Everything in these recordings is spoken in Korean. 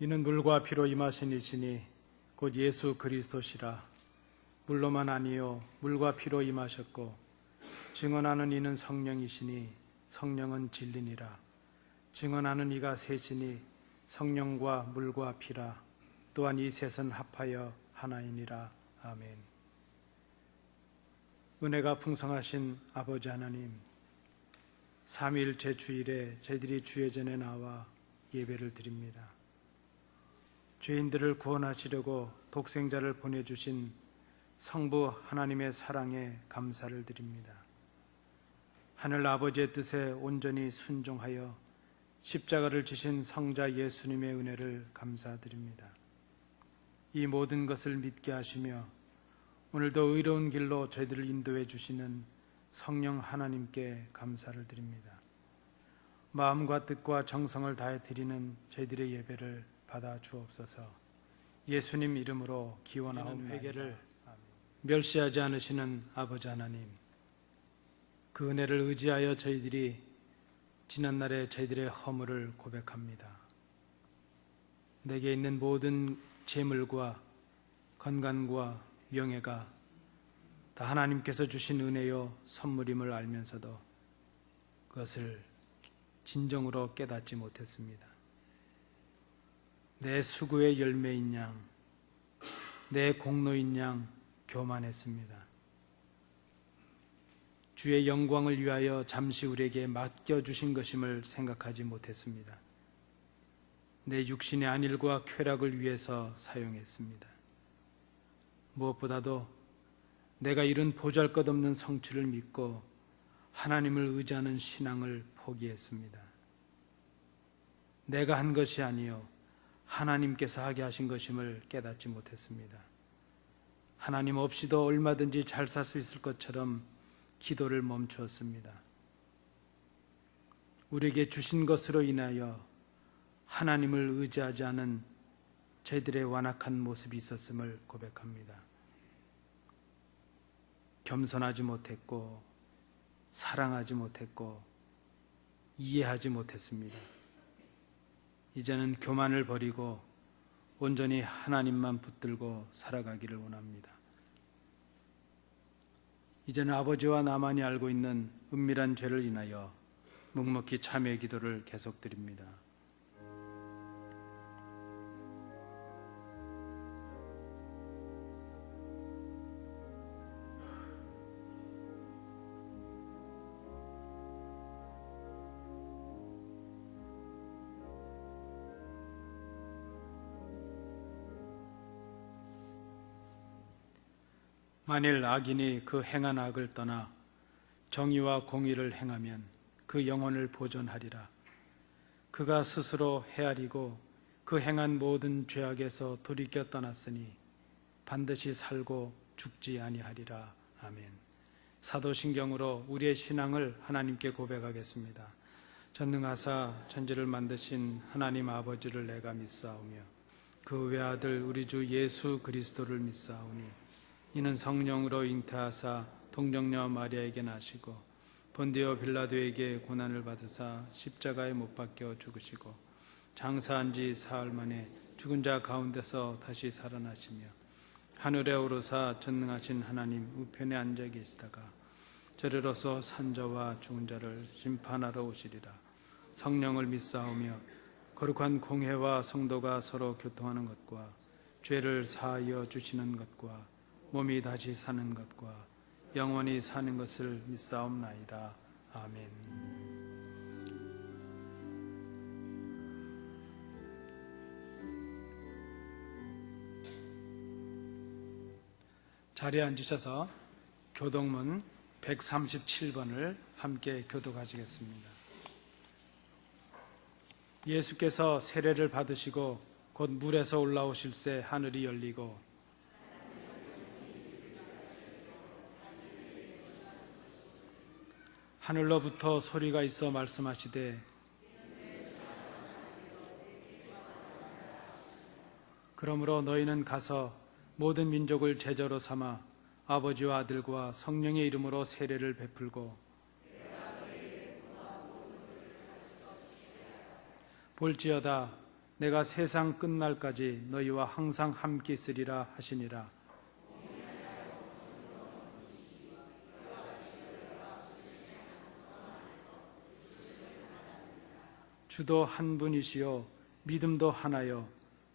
이는 물과 피로 임하신 이시니 곧 예수 그리스도시라. 물로만 아니요 물과 피로 임하셨고 증언하는 이는 성령이시니 성령은 진리니라. 증언하는 이가 셋이니 성령과 물과 피라. 또한 이 셋은 합하여 하나이니라. 아멘. 은혜가 풍성하신 아버지 하나님, 삼위일체 주일에 저희들이 주의 전에 나와 예배를 드립니다. 죄인들을 구원하시려고 독생자를 보내주신 성부 하나님의 사랑에 감사를 드립니다. 하늘 아버지의 뜻에 온전히 순종하여 십자가를 지신 성자 예수님의 은혜를 감사드립니다. 이 모든 것을 믿게 하시며 오늘도 의로운 길로 저희들을 인도해 주시는 성령 하나님께 감사를 드립니다. 마음과 뜻과 정성을 다해 드리는 저희들의 예배를 받아 주옵소서. 예수님 이름으로 기원하옵나이다. 회개를 멸시하지 않으시는 아버지 하나님, 그 은혜를 의지하여 저희들이 지난날에 저희들의 허물을 고백합니다. 내게 있는 모든 재물과 건강과 명예가 다 하나님께서 주신 은혜요 선물임을 알면서도 그것을 진정으로 깨닫지 못했습니다. 내 수고의 열매인 양, 내 공로인 양 교만했습니다. 주의 영광을 위하여 잠시 우리에게 맡겨주신 것임을 생각하지 못했습니다. 내 육신의 안일과 쾌락을 위해서 사용했습니다. 무엇보다도 내가 이룬 보잘것없는 성취를 믿고 하나님을 의지하는 신앙을 포기했습니다. 내가 한 것이 아니요 하나님께서 하게 하신 것임을 깨닫지 못했습니다. 하나님 없이도 얼마든지 잘 살 수 있을 것처럼 기도를 멈추었습니다. 우리에게 주신 것으로 인하여 하나님을 의지하지 않은 저희들의 완악한 모습이 있었음을 고백합니다. 겸손하지 못했고 사랑하지 못했고 이해하지 못했습니다. 이제는 교만을 버리고 온전히 하나님만 붙들고 살아가기를 원합니다. 이제는 아버지와 나만이 알고 있는 은밀한 죄를 인하여 묵묵히 참회의 기도를 계속드립니다. 만일 악인이 그 행한 악을 떠나 정의와 공의를 행하면 그 영혼을 보존하리라. 그가 스스로 헤아리고 그 행한 모든 죄악에서 돌이켜 떠났으니 반드시 살고 죽지 아니하리라. 아멘. 사도신경으로 우리의 신앙을 하나님께 고백하겠습니다. 전능하사 천지를 만드신 하나님 아버지를 내가 믿사오며 그 외아들 우리 주 예수 그리스도를 믿사오니 이는 성령으로 잉태하사 동정녀 마리아에게 나시고 본디오 빌라도에게 고난을 받으사 십자가에 못 박혀 죽으시고 장사한 지 사흘 만에 죽은 자 가운데서 다시 살아나시며 하늘에 오르사 전능하신 하나님 우편에 앉아 계시다가 저리로서 산자와 죽은 자를 심판하러 오시리라. 성령을 믿사오며 거룩한 공회와 성도가 서로 교통하는 것과 죄를 사하여 주시는 것과 몸이 다시 사는 것과 영원히 사는 것을 믿사옵나이다. 아멘. 자리에 앉으셔서 교독문 137번을 함께 교독하시겠습니다. 예수께서 세례를 받으시고 곧 물에서 올라오실새 하늘이 열리고 하늘로부터 소리가 있어 말씀하시되 그러므로 너희는 가서 모든 민족을 제자로 삼아 아버지와 아들과 성령의 이름으로 세례를 베풀고 볼지어다 내가 세상 끝날까지 너희와 항상 함께 있으리라 하시니라. 주도 한 분이시요 믿음도 하나요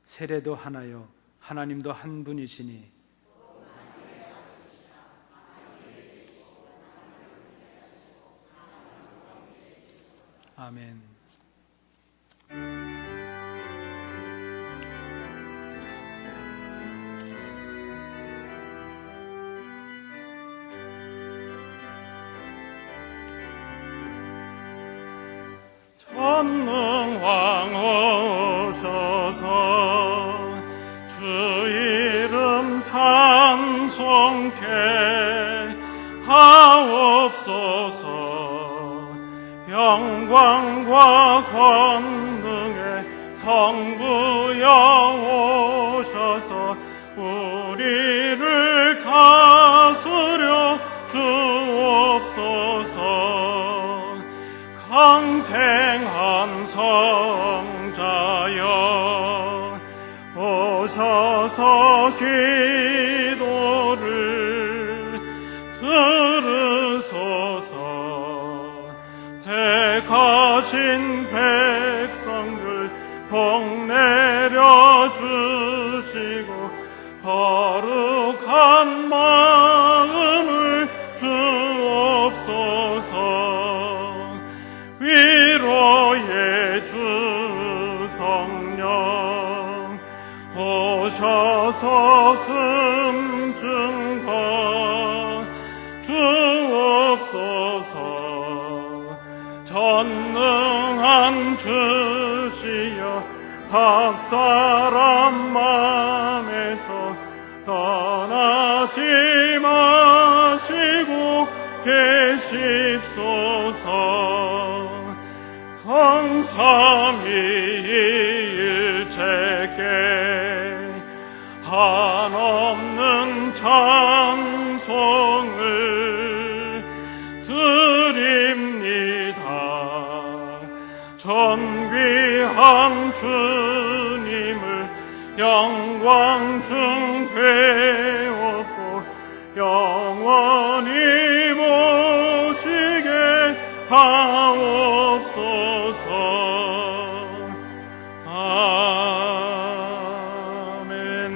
세례도 하나요 하나님도 한 분이시니 아멘. 전능왕 오셔서 주 이름 찬송케 하옵소서. 영광과 권능의 성부여 오셔서 우리를 다스려 주옵소서. 강생한 성자여 오셔서 기도를 들으소서. 택하신 백성들 복 내려주시고 거룩한 마음을 주옵소서. 위로의 주 성령 오셔서 금증과 주옵소서. 전능한 주시여 각 사람 맘에서 떠나지 마시고 계십소서. 성삼위일체께 한없는 찬송을 드립니다. 존귀한 주님을 영광 중 배웠고 영원히 모시게 하옵소서. 아멘.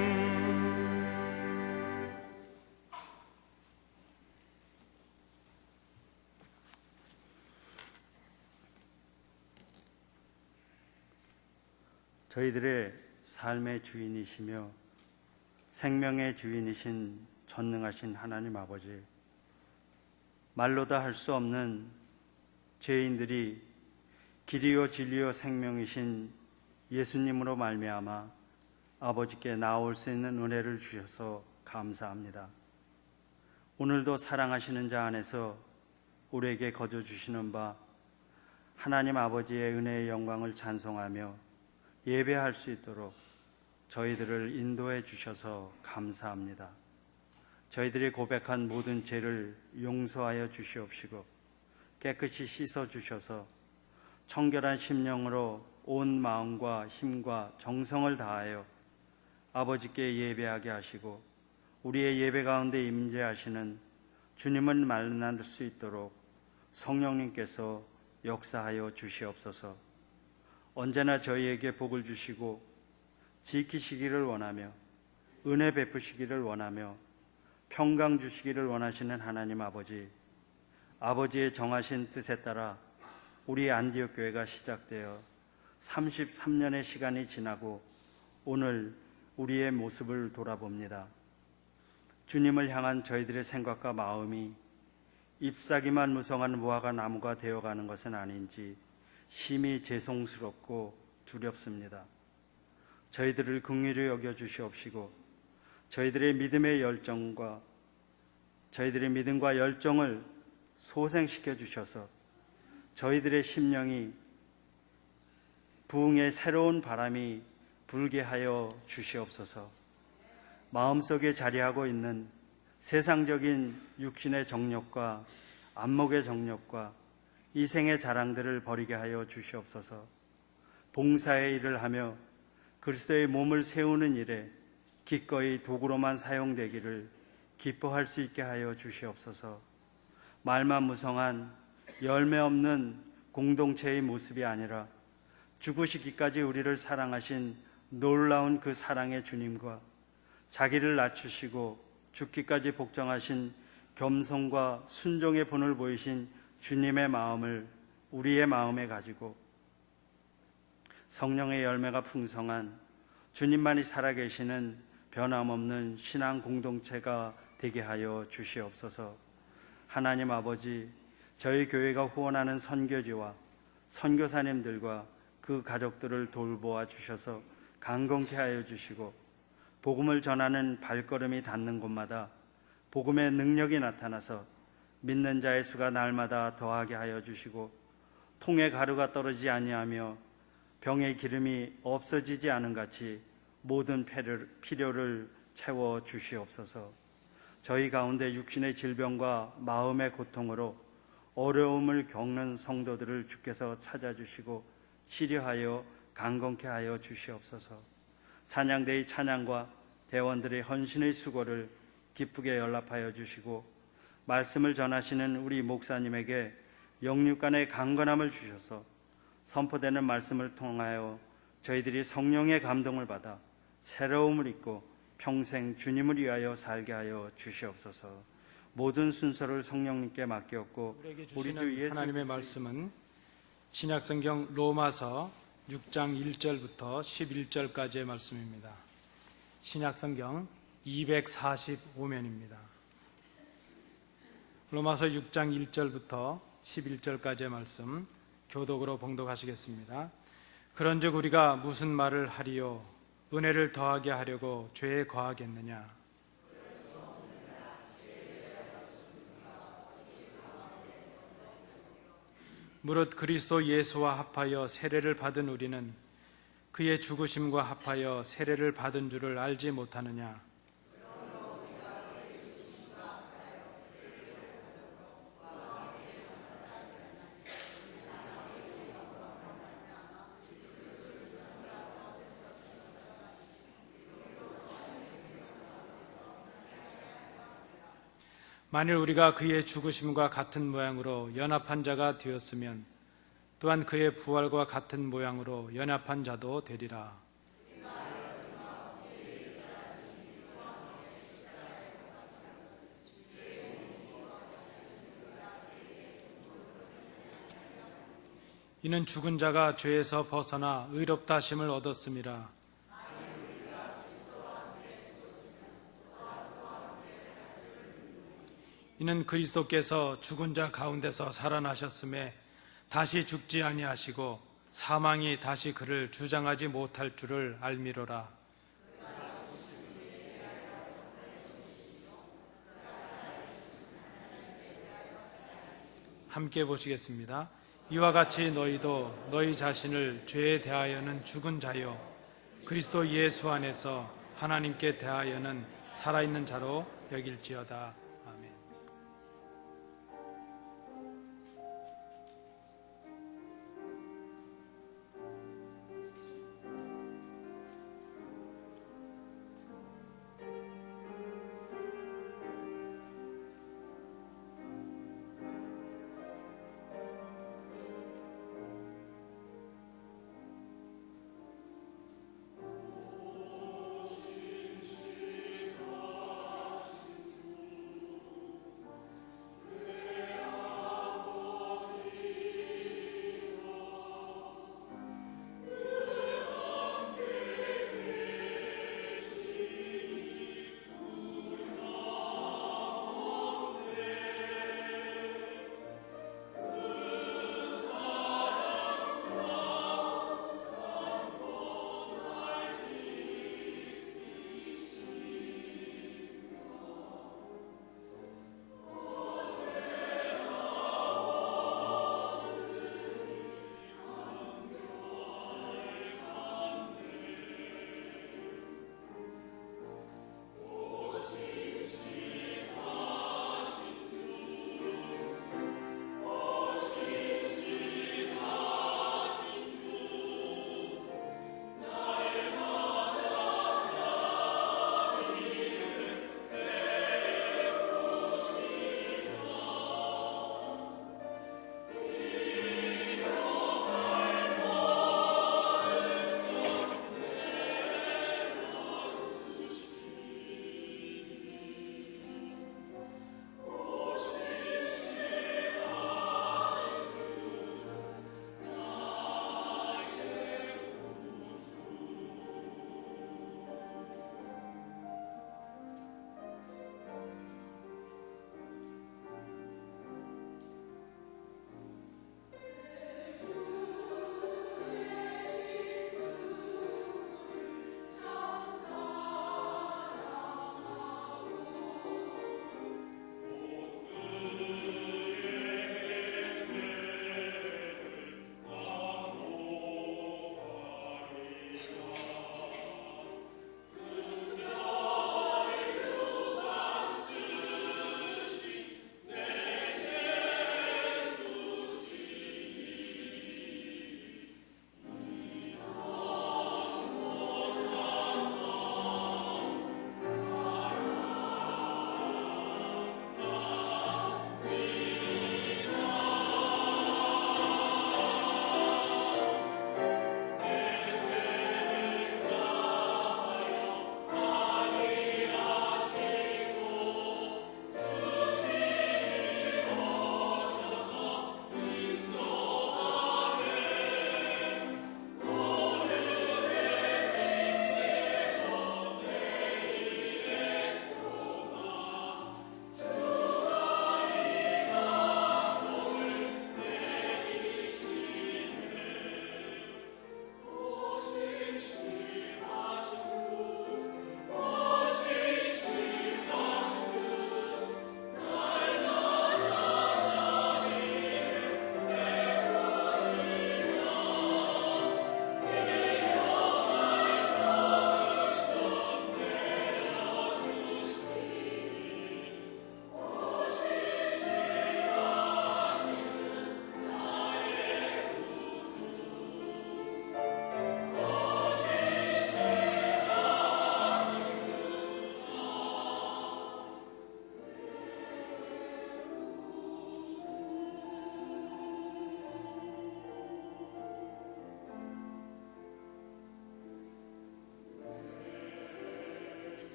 저희들의 삶의 주인이시며 생명의 주인이신 전능하신 하나님 아버지, 말로도 할 수 없는 죄인들이 길이요 진리요 생명이신 예수님으로 말미암아 아버지께 나올 수 있는 은혜를 주셔서 감사합니다. 오늘도 사랑하시는 자 안에서 우리에게 거저 주시는 바 하나님 아버지의 은혜의 영광을 찬송하며 예배할 수 있도록 저희들을 인도해 주셔서 감사합니다. 저희들이 고백한 모든 죄를 용서하여 주시옵시고 깨끗이 씻어 주셔서 청결한 심령으로 온 마음과 힘과 정성을 다하여 아버지께 예배하게 하시고 우리의 예배 가운데 임재하시는 주님을 만날 수 있도록 성령님께서 역사하여 주시옵소서. 언제나 저희에게 복을 주시고 지키시기를 원하며 은혜 베푸시기를 원하며 평강 주시기를 원하시는 하나님 아버지, 아버지의 정하신 뜻에 따라 우리 안디옥 교회가 시작되어 33년의 시간이 지나고 오늘 우리의 모습을 돌아봅니다. 주님을 향한 저희들의 생각과 마음이 잎사귀만 무성한 무화과 나무가 되어가는 것은 아닌지 심히 죄송스럽고 두렵습니다. 저희들을 긍휼히 여겨 주시옵시고 저희들의 믿음의 열정과 저희들의 믿음과 열정을 소생시켜 주셔서 저희들의 심령이 부흥의 새로운 바람이 불게 하여 주시옵소서. 마음속에 자리하고 있는 세상적인 육신의 정욕과 안목의 정욕과 이생의 자랑들을 버리게 하여 주시옵소서. 봉사의 일을 하며 그리스도의 몸을 세우는 일에 기꺼이 도구로만 사용되기를 기뻐할 수 있게 하여 주시옵소서. 말만 무성한 열매 없는 공동체의 모습이 아니라 죽으시기까지 우리를 사랑하신 놀라운 그 사랑의 주님과 자기를 낮추시고 죽기까지 복종하신 겸손과 순종의 본을 보이신 주님의 마음을 우리의 마음에 가지고 성령의 열매가 풍성한 주님만이 살아계시는 변함없는 신앙 공동체가 되게 하여 주시옵소서. 하나님 아버지, 저희 교회가 후원하는 선교지와 선교사님들과 그 가족들을 돌보아 주셔서 강건케 하여 주시고 복음을 전하는 발걸음이 닿는 곳마다 복음의 능력이 나타나서 믿는 자의 수가 날마다 더하게 하여 주시고 통에 가루가 떨어지지 아니하며 병의 기름이 없어지지 않은 같이 모든 필요를 채워 주시옵소서. 저희 가운데 육신의 질병과 마음의 고통으로 어려움을 겪는 성도들을 주께서 찾아주시고 치료하여 강건케 하여 주시옵소서. 찬양대의 찬양과 대원들의 헌신의 수고를 기쁘게 연락하여 주시고 말씀을 전하시는 우리 목사님에게 영육간의 강건함을 주셔서 선포되는 말씀을 통하여 저희들이 성령의 감동을 받아 새로움을 입고 평생 주님을 위하여 살게 하여 주시옵소서. 모든 순서를 성령님께 맡겼고 우리 주 예수 하나님의 말씀은 신약성경 로마서 6장 1절부터 11절까지의 말씀입니다. 신약성경 245면입니다. 로마서 6장 1절부터 11절까지의 말씀 교독으로 봉독하시겠습니다. 그런즉 우리가 무슨 말을 하리요? 은혜를 더하게 하려고 죄에 거하겠느냐? 무릇 그리스도 예수와 합하여 세례를 받은 우리는 그의 죽으심과 합하여 세례를 받은 줄을 알지 못하느냐? 만일 우리가 그의 죽으심과 같은 모양으로 연합한 자가 되었으면 또한 그의 부활과 같은 모양으로 연합한 자도 되리라. 이는 죽은 자가 죄에서 벗어나 의롭다 하심을 얻었음이라. 이는 그리스도께서 죽은 자 가운데서 살아나셨음에 다시 죽지 아니하시고 사망이 다시 그를 주장하지 못할 줄을 알미로라. 함께 보시겠습니다. 이와 같이 너희도 너희 자신을 죄에 대하여는 죽은 자요 그리스도 예수 안에서 하나님께 대하여는 살아있는 자로 여길지어다.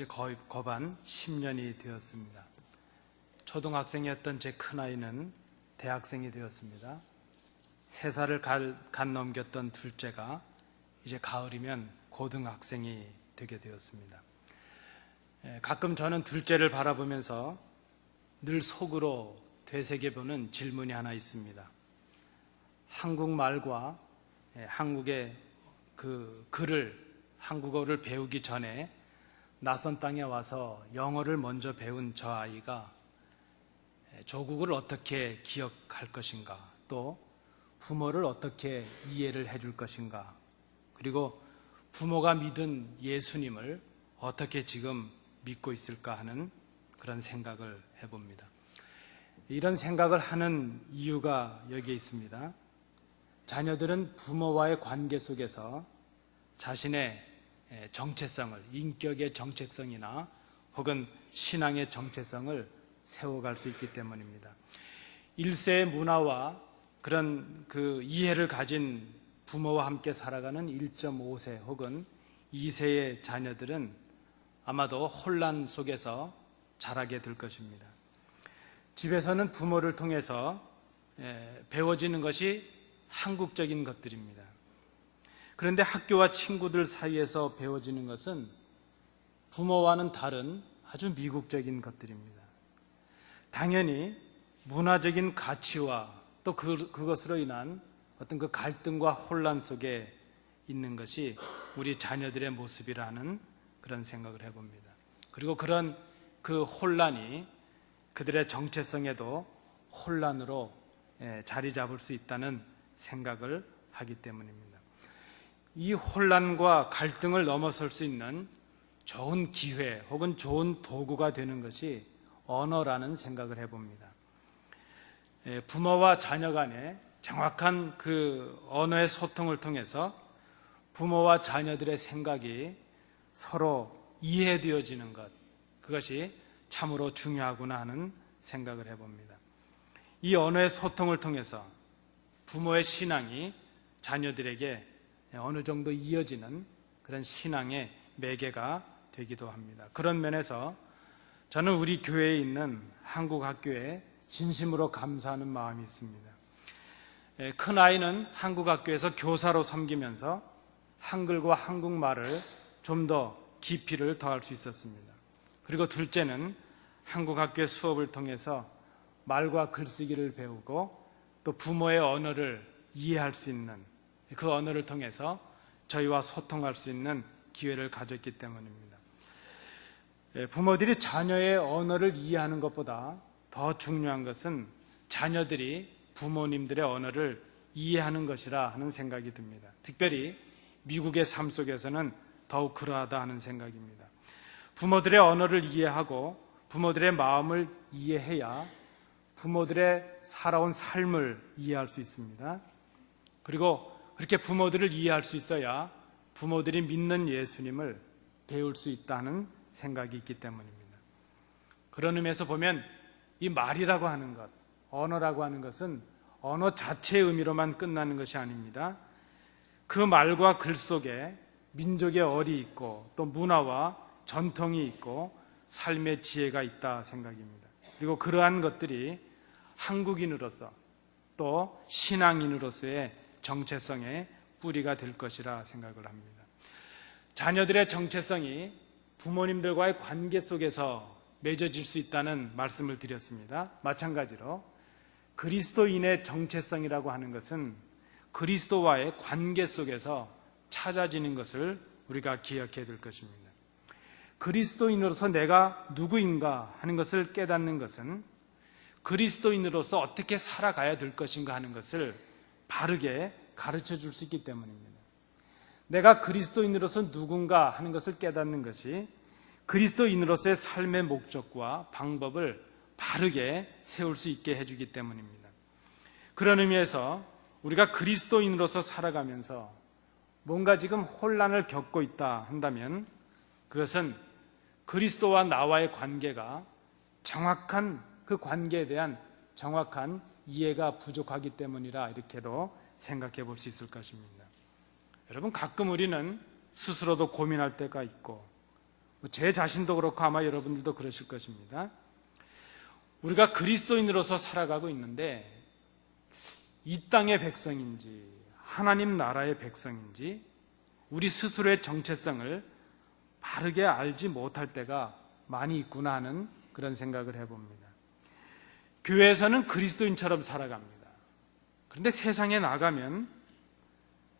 이제 거의 거반 10년이 되었습니다. 초등학생이었던 제 큰아이는 대학생이 되었습니다. 3살을 갓 넘겼던 둘째가 이제 가을이면 고등학생이 되게 되었습니다. 가끔 저는 둘째를 바라보면서 늘 속으로 되새겨보는 질문이 하나 있습니다. 한국말과 한국의 그 글을, 한국어를 배우기 전에 낯선 땅에 와서 영어를 먼저 배운 저 아이가 조국을 어떻게 기억할 것인가, 또 부모를 어떻게 이해를 해줄 것인가, 그리고 부모가 믿은 예수님을 어떻게 지금 믿고 있을까 하는 그런 생각을 해봅니다. 이런 생각을 하는 이유가 여기에 있습니다. 자녀들은 부모와의 관계 속에서 자신의 정체성을, 인격의 정체성이나 혹은 신앙의 정체성을 세워갈 수 있기 때문입니다. 1세의 문화와 그런 그 이해를 가진 부모와 함께 살아가는 1.5세 혹은 2세의 자녀들은 아마도 혼란 속에서 자라게 될 것입니다. 집에서는 부모를 통해서 배워지는 것이 한국적인 것들입니다. 그런데 학교와 친구들 사이에서 배워지는 것은 부모와는 다른 아주 미국적인 것들입니다. 당연히 문화적인 가치와 또 그것으로 인한 어떤 그 갈등과 혼란 속에 있는 것이 우리 자녀들의 모습이라는 그런 생각을 해봅니다. 그리고 그런 그 혼란이 그들의 정체성에도 혼란으로 자리 잡을 수 있다는 생각을 하기 때문입니다. 이 혼란과 갈등을 넘어설 수 있는 좋은 기회 혹은 좋은 도구가 되는 것이 언어라는 생각을 해봅니다. 부모와 자녀 간에 정확한 그 언어의 소통을 통해서 부모와 자녀들의 생각이 서로 이해되어지는 것, 그것이 참으로 중요하구나 하는 생각을 해봅니다. 이 언어의 소통을 통해서 부모의 신앙이 자녀들에게 어느 정도 이어지는 그런 신앙의 매개가 되기도 합니다. 그런 면에서 저는 우리 교회에 있는 한국 학교에 진심으로 감사하는 마음이 있습니다. 큰 아이는 한국 학교에서 교사로 섬기면서 한글과 한국말을 좀 더 깊이를 더할 수 있었습니다. 그리고 둘째는 한국 학교의 수업을 통해서 말과 글쓰기를 배우고 또 부모의 언어를 이해할 수 있는, 그 언어를 통해서 저희와 소통할 수 있는 기회를 가졌기 때문입니다. 부모들이 자녀의 언어를 이해하는 것보다 더 중요한 것은 자녀들이 부모님들의 언어를 이해하는 것이라 하는 생각이 듭니다. 특별히 미국의 삶 속에서는 더욱 그러하다 하는 생각입니다. 부모들의 언어를 이해하고 부모들의 마음을 이해해야 부모들의 살아온 삶을 이해할 수 있습니다. 그리고 그렇게 부모들을 이해할 수 있어야 부모들이 믿는 예수님을 배울 수 있다는 생각이 있기 때문입니다. 그런 의미에서 보면 이 말이라고 하는 것, 언어라고 하는 것은 언어 자체의 의미로만 끝나는 것이 아닙니다. 그 말과 글 속에 민족의 얼이 있고 또 문화와 전통이 있고 삶의 지혜가 있다 생각입니다. 그리고 그러한 것들이 한국인으로서 또 신앙인으로서의 정체성의 뿌리가 될 것이라 생각을 합니다. 자녀들의 정체성이 부모님들과의 관계 속에서 맺어질 수 있다는 말씀을 드렸습니다. 마찬가지로 그리스도인의 정체성이라고 하는 것은 그리스도와의 관계 속에서 찾아지는 것을 우리가 기억해야 될 것입니다. 그리스도인으로서 내가 누구인가 하는 것을 깨닫는 것은 그리스도인으로서 어떻게 살아가야 될 것인가 하는 것을 바르게 가르쳐 줄 수 있기 때문입니다. 내가 그리스도인으로서 누군가 하는 것을 깨닫는 것이 그리스도인으로서의 삶의 목적과 방법을 바르게 세울 수 있게 해주기 때문입니다. 그런 의미에서 우리가 그리스도인으로서 살아가면서 뭔가 지금 혼란을 겪고 있다 한다면 그것은 그리스도와 나와의 관계가 정확한 그 관계에 대한 정확한 이해가 부족하기 때문이라 이렇게도 생각해 볼 수 있을 것입니다. 여러분, 가끔 우리는 스스로도 고민할 때가 있고 제 자신도 그렇고 아마 여러분들도 그러실 것입니다. 우리가 그리스도인으로서 살아가고 있는데 이 땅의 백성인지 하나님 나라의 백성인지 우리 스스로의 정체성을 바르게 알지 못할 때가 많이 있구나 하는 그런 생각을 해봅니다. 교회에서는 그리스도인처럼 살아갑니다. 그런데 세상에 나가면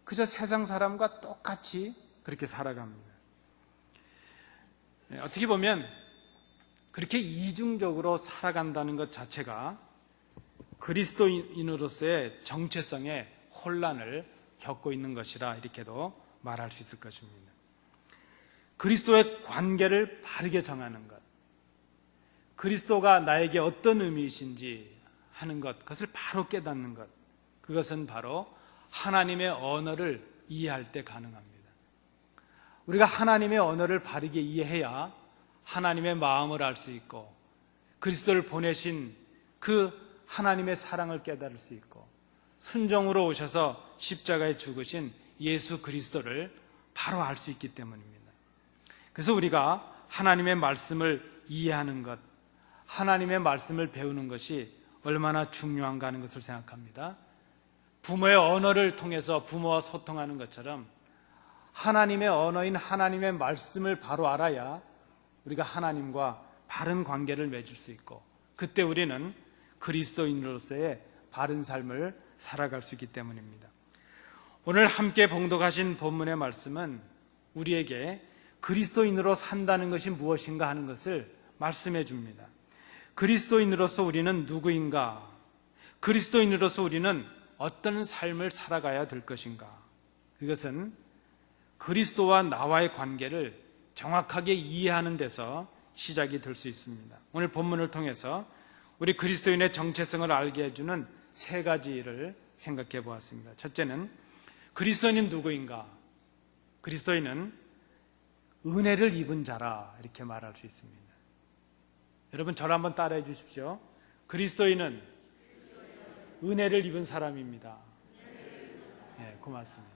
그저 세상 사람과 똑같이 그렇게 살아갑니다. 어떻게 보면 그렇게 이중적으로 살아간다는 것 자체가 그리스도인으로서의 정체성에 혼란을 겪고 있는 것이라 이렇게도 말할 수 있을 것입니다. 그리스도의 관계를 바르게 정하는 것, 그리스도가 나에게 어떤 의미이신지 하는 것, 그것을 바로 깨닫는 것, 그것은 바로 하나님의 언어를 이해할 때 가능합니다. 우리가 하나님의 언어를 바르게 이해해야 하나님의 마음을 알 수 있고 그리스도를 보내신 그 하나님의 사랑을 깨달을 수 있고 순종으로 오셔서 십자가에 죽으신 예수 그리스도를 바로 알 수 있기 때문입니다. 그래서 우리가 하나님의 말씀을 이해하는 것, 하나님의 말씀을 배우는 것이 얼마나 중요한가 하는 것을 생각합니다. 부모의 언어를 통해서 부모와 소통하는 것처럼 하나님의 언어인 하나님의 말씀을 바로 알아야 우리가 하나님과 바른 관계를 맺을 수 있고 그때 우리는 그리스도인으로서의 바른 삶을 살아갈 수 있기 때문입니다. 오늘 함께 봉독하신 본문의 말씀은 우리에게 그리스도인으로 산다는 것이 무엇인가 하는 것을 말씀해 줍니다. 그리스도인으로서 우리는 누구인가? 그리스도인으로서 우리는 어떤 삶을 살아가야 될 것인가? 이것은 그리스도와 나와의 관계를 정확하게 이해하는 데서 시작이 될 수 있습니다. 오늘 본문을 통해서 우리 그리스도인의 정체성을 알게 해주는 세 가지를 생각해 보았습니다. 첫째는 그리스도인은 누구인가? 그리스도인은 은혜를 입은 자라 이렇게 말할 수 있습니다. 여러분 저를 한번 따라해 주십시오. 그리스도인은 은혜를 입은 사람입니다. 네, 고맙습니다.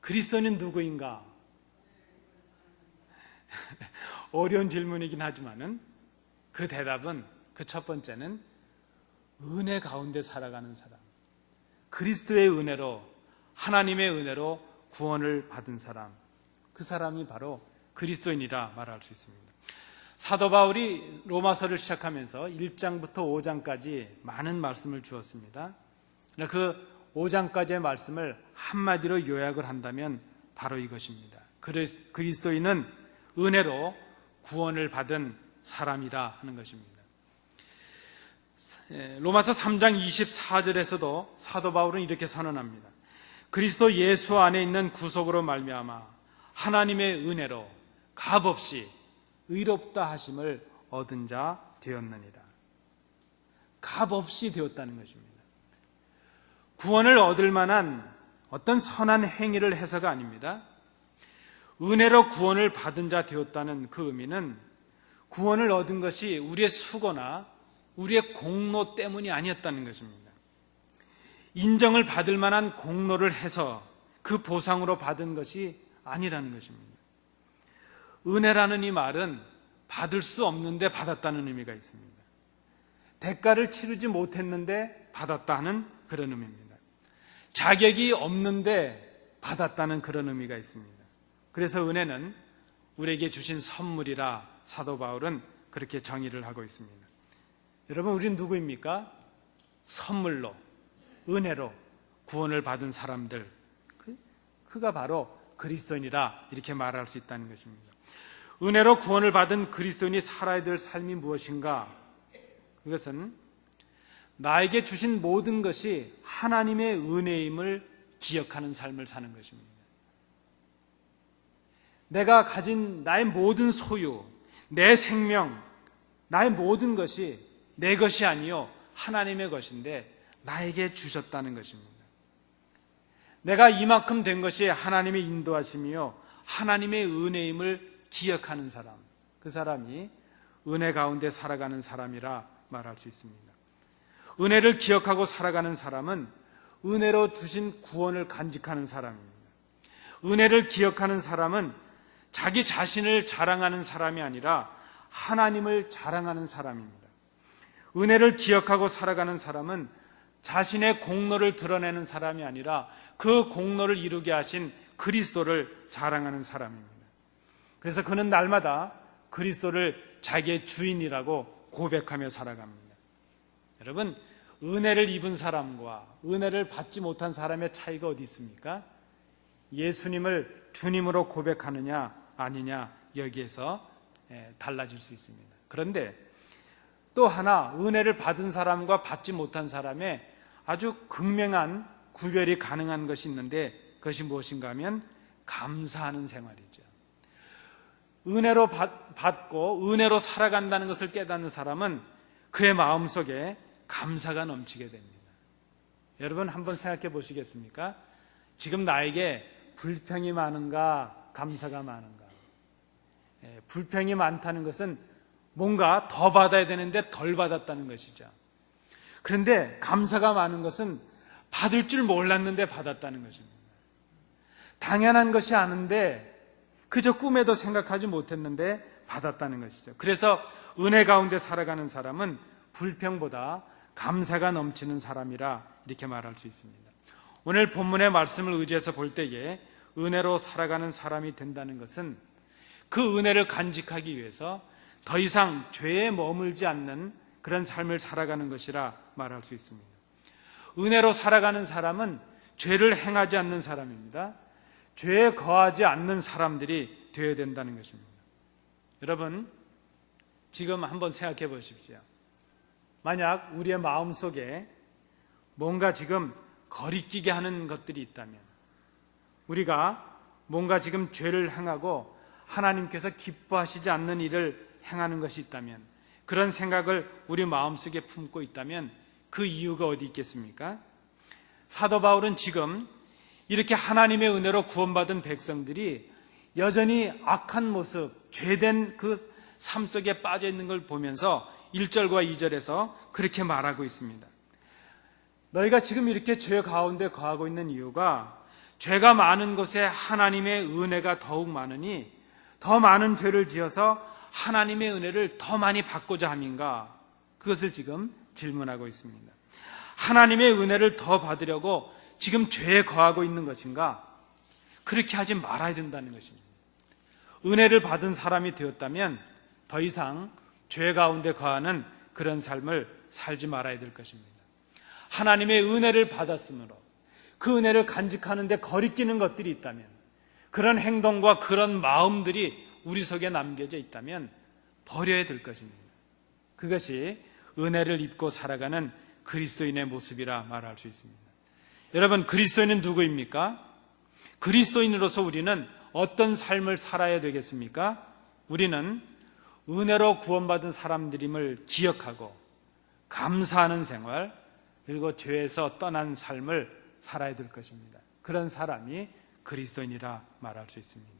그리스도인은 누구인가? 어려운 질문이긴 하지만은 그 대답은 그 첫 번째는 은혜 가운데 살아가는 사람, 그리스도의 은혜로 하나님의 은혜로 구원을 받은 사람, 그 사람이 바로 그리스도인이라 말할 수 있습니다. 사도 바울이 로마서를 시작하면서 1장부터 5장까지 많은 말씀을 주었습니다. 그 5장까지의 말씀을 한마디로 요약을 한다면 바로 이것입니다. 그리스도인은 은혜로 구원을 받은 사람이라 하는 것입니다. 로마서 3장 24절에서도 사도 바울은 이렇게 선언합니다. 그리스도 예수 안에 있는 구속으로 말미암아 하나님의 은혜로 값없이 의롭다 하심을 얻은 자 되었느니라. 값없이 되었다는 것입니다. 구원을 얻을 만한 어떤 선한 행위를 해서가 아닙니다. 은혜로 구원을 받은 자 되었다는 그 의미는 구원을 얻은 것이 우리의 수고나 우리의 공로 때문이 아니었다는 것입니다. 인정을 받을 만한 공로를 해서 그 보상으로 받은 것이 아니라는 것입니다. 은혜라는 이 말은 받을 수 없는데 받았다는 의미가 있습니다. 대가를 치르지 못했는데 받았다 하는 그런 의미입니다. 자격이 없는데 받았다는 그런 의미가 있습니다. 그래서 은혜는 우리에게 주신 선물이라 사도 바울은 그렇게 정의를 하고 있습니다. 여러분, 우리는 누구입니까? 선물로, 은혜로 구원을 받은 사람들, 그가 바로 그리스도인이라 이렇게 말할 수 있다는 것입니다. 은혜로 구원을 받은 그리스도인이 살아야 될 삶이 무엇인가? 그것은 나에게 주신 모든 것이 하나님의 은혜임을 기억하는 삶을 사는 것입니다. 내가 가진 나의 모든 소유, 내 생명, 나의 모든 것이 내 것이 아니요 하나님의 것인데 나에게 주셨다는 것입니다. 내가 이만큼 된 것이 하나님의 인도하심이요 하나님의 은혜임을 기억하는 사람, 그 사람이 은혜 가운데 살아가는 사람이라 말할 수 있습니다. 은혜를 기억하고 살아가는 사람은 은혜로 주신 구원을 간직하는 사람입니다. 은혜를 기억하는 사람은 자기 자신을 자랑하는 사람이 아니라 하나님을 자랑하는 사람입니다. 은혜를 기억하고 살아가는 사람은 자신의 공로를 드러내는 사람이 아니라 그 공로를 이루게 하신 그리스도를 자랑하는 사람입니다. 그래서 그는 날마다 그리스도를 자기의 주인이라고 고백하며 살아갑니다. 여러분, 은혜를 입은 사람과 은혜를 받지 못한 사람의 차이가 어디 있습니까? 예수님을 주님으로 고백하느냐 아니냐, 여기에서 달라질 수 있습니다. 그런데 또 하나, 은혜를 받은 사람과 받지 못한 사람의 아주 극명한 구별이 가능한 것이 있는데, 그것이 무엇인가 하면 감사하는 생활이죠. 은혜로 받고 은혜로 살아간다는 것을 깨닫는 사람은 그의 마음속에 감사가 넘치게 됩니다. 여러분, 한번 생각해 보시겠습니까? 지금 나에게 불평이 많은가 감사가 많은가? 불평이 많다는 것은 뭔가 더 받아야 되는데 덜 받았다는 것이죠. 그런데 감사가 많은 것은 받을 줄 몰랐는데 받았다는 것입니다. 당연한 것이 아닌데 그저 꿈에도 생각하지 못했는데 받았다는 것이죠. 그래서 은혜 가운데 살아가는 사람은 불평보다 감사가 넘치는 사람이라 이렇게 말할 수 있습니다. 오늘 본문의 말씀을 의지해서 볼 때에 은혜로 살아가는 사람이 된다는 것은 그 은혜를 간직하기 위해서 더 이상 죄에 머물지 않는 그런 삶을 살아가는 것이라 말할 수 있습니다. 은혜로 살아가는 사람은 죄를 행하지 않는 사람입니다. 죄에 거하지 않는 사람들이 되어야 된다는 것입니다. 여러분, 지금 한번 생각해 보십시오. 만약 우리의 마음속에 뭔가 지금 거리끼게 하는 것들이 있다면, 우리가 뭔가 지금 죄를 행하고 하나님께서 기뻐하시지 않는 일을 행하는 것이 있다면, 그런 생각을 우리 마음속에 품고 있다면 그 이유가 어디 있겠습니까? 사도 바울은 지금 이렇게 하나님의 은혜로 구원받은 백성들이 여전히 악한 모습, 죄된 그 삶 속에 빠져 있는 걸 보면서 1절과 2절에서 그렇게 말하고 있습니다. 너희가 지금 이렇게 죄 가운데 거하고 있는 이유가 죄가 많은 곳에 하나님의 은혜가 더욱 많으니 더 많은 죄를 지어서 하나님의 은혜를 더 많이 받고자 함인가? 그것을 지금 질문하고 있습니다. 하나님의 은혜를 더 받으려고 지금 죄에 거하고 있는 것인가? 그렇게 하지 말아야 된다는 것입니다. 은혜를 받은 사람이 되었다면 더 이상 죄 가운데 거하는 그런 삶을 살지 말아야 될 것입니다. 하나님의 은혜를 받았으므로 그 은혜를 간직하는 데 거리끼는 것들이 있다면, 그런 행동과 그런 마음들이 우리 속에 남겨져 있다면 버려야 될 것입니다. 그것이 은혜를 입고 살아가는 그리스도인의 모습이라 말할 수 있습니다. 여러분, 그리스도인은 누구입니까? 그리스도인으로서 우리는 어떤 삶을 살아야 되겠습니까? 우리는 은혜로 구원받은 사람들임을 기억하고 감사하는 생활, 그리고 죄에서 떠난 삶을 살아야 될 것입니다. 그런 사람이 그리스도인이라 말할 수 있습니다.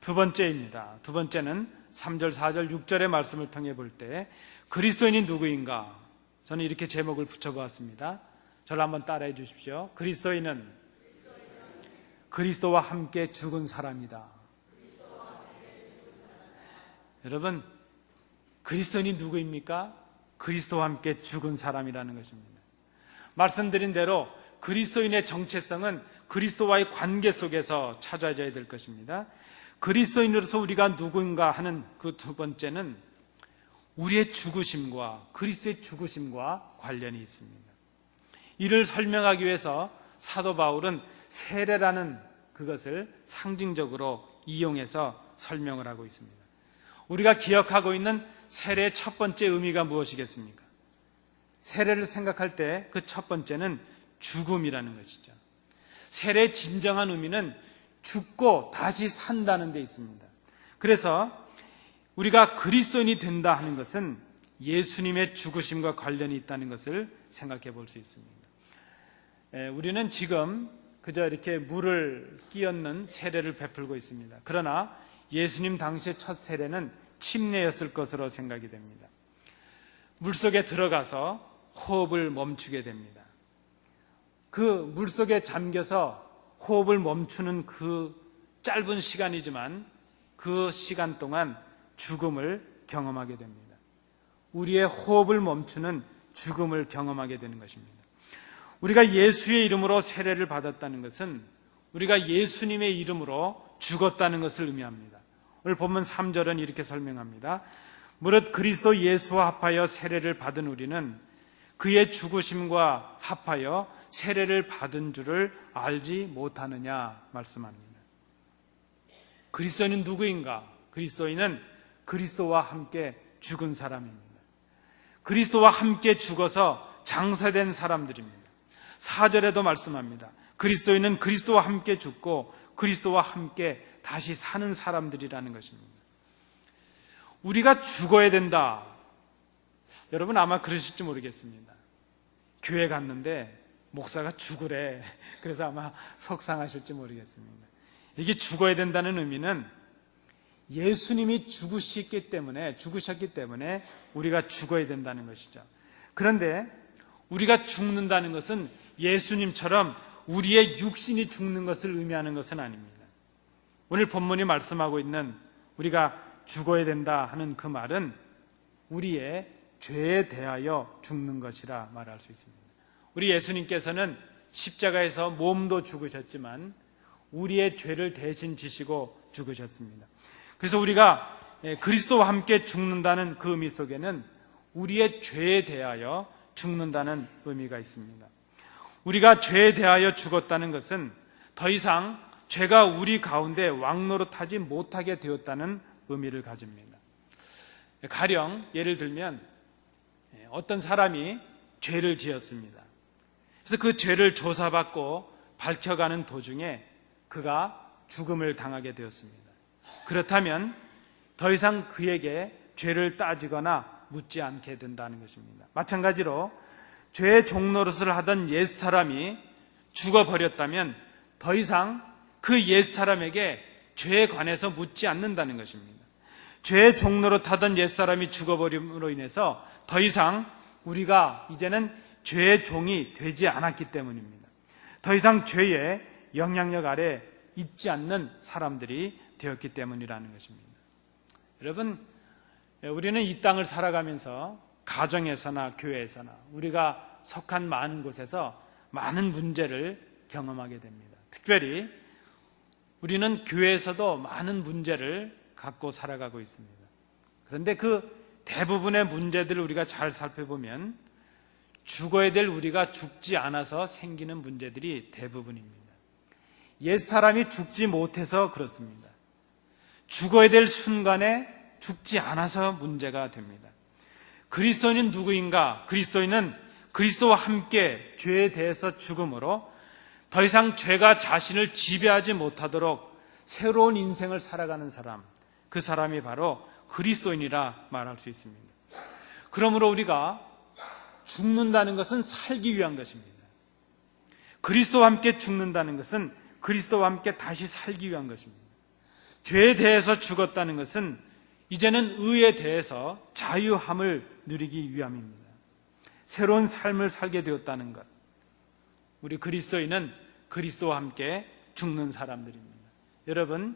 두 번째입니다. 두 번째는 3절, 4절, 6절의 말씀을 통해 볼 때 그리스도인이 누구인가? 저는 이렇게 제목을 붙여보았습니다. 저를 한번 따라해 주십시오. 그리스도인은 그리스도와 함께 죽은 사람이다. 여러분, 그리스도인이 누구입니까? 그리스도와 함께 죽은 사람이라는 것입니다. 말씀드린 대로 그리스도인의 정체성은 그리스도와의 관계 속에서 찾아져야 될 것입니다. 그리스도인으로서 우리가 누구인가 하는 그 두 번째는 우리의 죽으심과 그리스도의 죽으심과 관련이 있습니다. 이를 설명하기 위해서 사도 바울은 세례라는 그것을 상징적으로 이용해서 설명을 하고 있습니다. 우리가 기억하고 있는 세례의 첫 번째 의미가 무엇이겠습니까? 세례를 생각할 때 그 첫 번째는 죽음이라는 것이죠. 세례의 진정한 의미는 죽고 다시 산다는 데 있습니다. 그래서 우리가 그리스도인이 된다 하는 것은 예수님의 죽으심과 관련이 있다는 것을 생각해 볼 수 있습니다. 우리는 지금 그저 이렇게 물을 끼얹는 세례를 베풀고 있습니다. 그러나 예수님 당시의 첫 세례는 침례였을 것으로 생각이 됩니다. 물속에 들어가서 호흡을 멈추게 됩니다. 그 물속에 잠겨서 호흡을 멈추는 그 짧은 시간이지만 그 시간 동안 죽음을 경험하게 됩니다. 우리의 호흡을 멈추는 죽음을 경험하게 되는 것입니다. 우리가 예수의 이름으로 세례를 받았다는 것은 우리가 예수님의 이름으로 죽었다는 것을 의미합니다. 오늘 본문 3절은 이렇게 설명합니다. 무릇 그리스도 예수와 합하여 세례를 받은 우리는 그의 죽으심과 합하여 세례를 받은 줄을 알지 못하느냐 말씀합니다. 그리스도인은 누구인가? 그리스도인은 그리스도와 함께 죽은 사람입니다. 그리스도와 함께 죽어서 장사된 사람들입니다. 4절에도 말씀합니다. 그리스도인은 그리스도와 함께 죽고 그리스도와 함께 다시 사는 사람들이라는 것입니다. 우리가 죽어야 된다. 여러분 아마 그러실지 모르겠습니다. 교회 갔는데 목사가 죽으래. 그래서 아마 속상하실지 모르겠습니다. 이게 죽어야 된다는 의미는 예수님이 죽으셨기 때문에 우리가 죽어야 된다는 것이죠. 그런데 우리가 죽는다는 것은 예수님처럼 우리의 육신이 죽는 것을 의미하는 것은 아닙니다. 오늘 본문이 말씀하고 있는 우리가 죽어야 된다 하는 그 말은 우리의 죄에 대하여 죽는 것이라 말할 수 있습니다. 우리 예수님께서는 십자가에서 몸도 죽으셨지만 우리의 죄를 대신 지시고 죽으셨습니다. 그래서 우리가 그리스도와 함께 죽는다는 그 의미 속에는 우리의 죄에 대하여 죽는다는 의미가 있습니다. 우리가 죄에 대하여 죽었다는 것은 더 이상 죄가 우리 가운데 왕노릇하지 못하게 되었다는 의미를 가집니다. 가령 예를 들면 어떤 사람이 죄를 지었습니다. 그래서 그 죄를 조사받고 밝혀가는 도중에 그가 죽음을 당하게 되었습니다. 그렇다면 더 이상 그에게 죄를 따지거나 묻지 않게 된다는 것입니다. 마찬가지로 죄의 종노릇을 하던 옛사람이 죽어버렸다면 더 이상 그 옛사람에게 죄에 관해서 묻지 않는다는 것입니다. 죄의 종노릇 하던 옛사람이 죽어버림으로 인해서 더 이상 우리가 이제는 죄의 종이 되지 않았기 때문입니다. 더 이상 죄의 영향력 아래 있지 않는 사람들이 되었기 때문이라는 것입니다. 여러분, 우리는 이 땅을 살아가면서 가정에서나 교회에서나 우리가 속한 많은 곳에서 많은 문제를 경험하게 됩니다. 특별히 우리는 교회에서도 많은 문제를 갖고 살아가고 있습니다. 그런데 그 대부분의 문제들을 우리가 잘 살펴보면 죽어야 될 우리가 죽지 않아서 생기는 문제들이 대부분입니다. 옛사람이 죽지 못해서 그렇습니다. 죽어야 될 순간에 죽지 않아서 문제가 됩니다. 그리스도인은 누구인가? 그리스도인은 그리스도와 함께 죄에 대해서 죽음으로 더 이상 죄가 자신을 지배하지 못하도록 새로운 인생을 살아가는 사람, 그 사람이 바로 그리스도인이라 말할 수 있습니다. 그러므로 우리가 죽는다는 것은 살기 위한 것입니다. 그리스도와 함께 죽는다는 것은 그리스도와 함께 다시 살기 위한 것입니다. 죄에 대해서 죽었다는 것은 이제는 의에 대해서 자유함을 누리기 위함입니다. 새로운 삶을 살게 되었다는 것. 우리 그리스도인은 그리스도와 함께 죽는 사람들입니다. 여러분,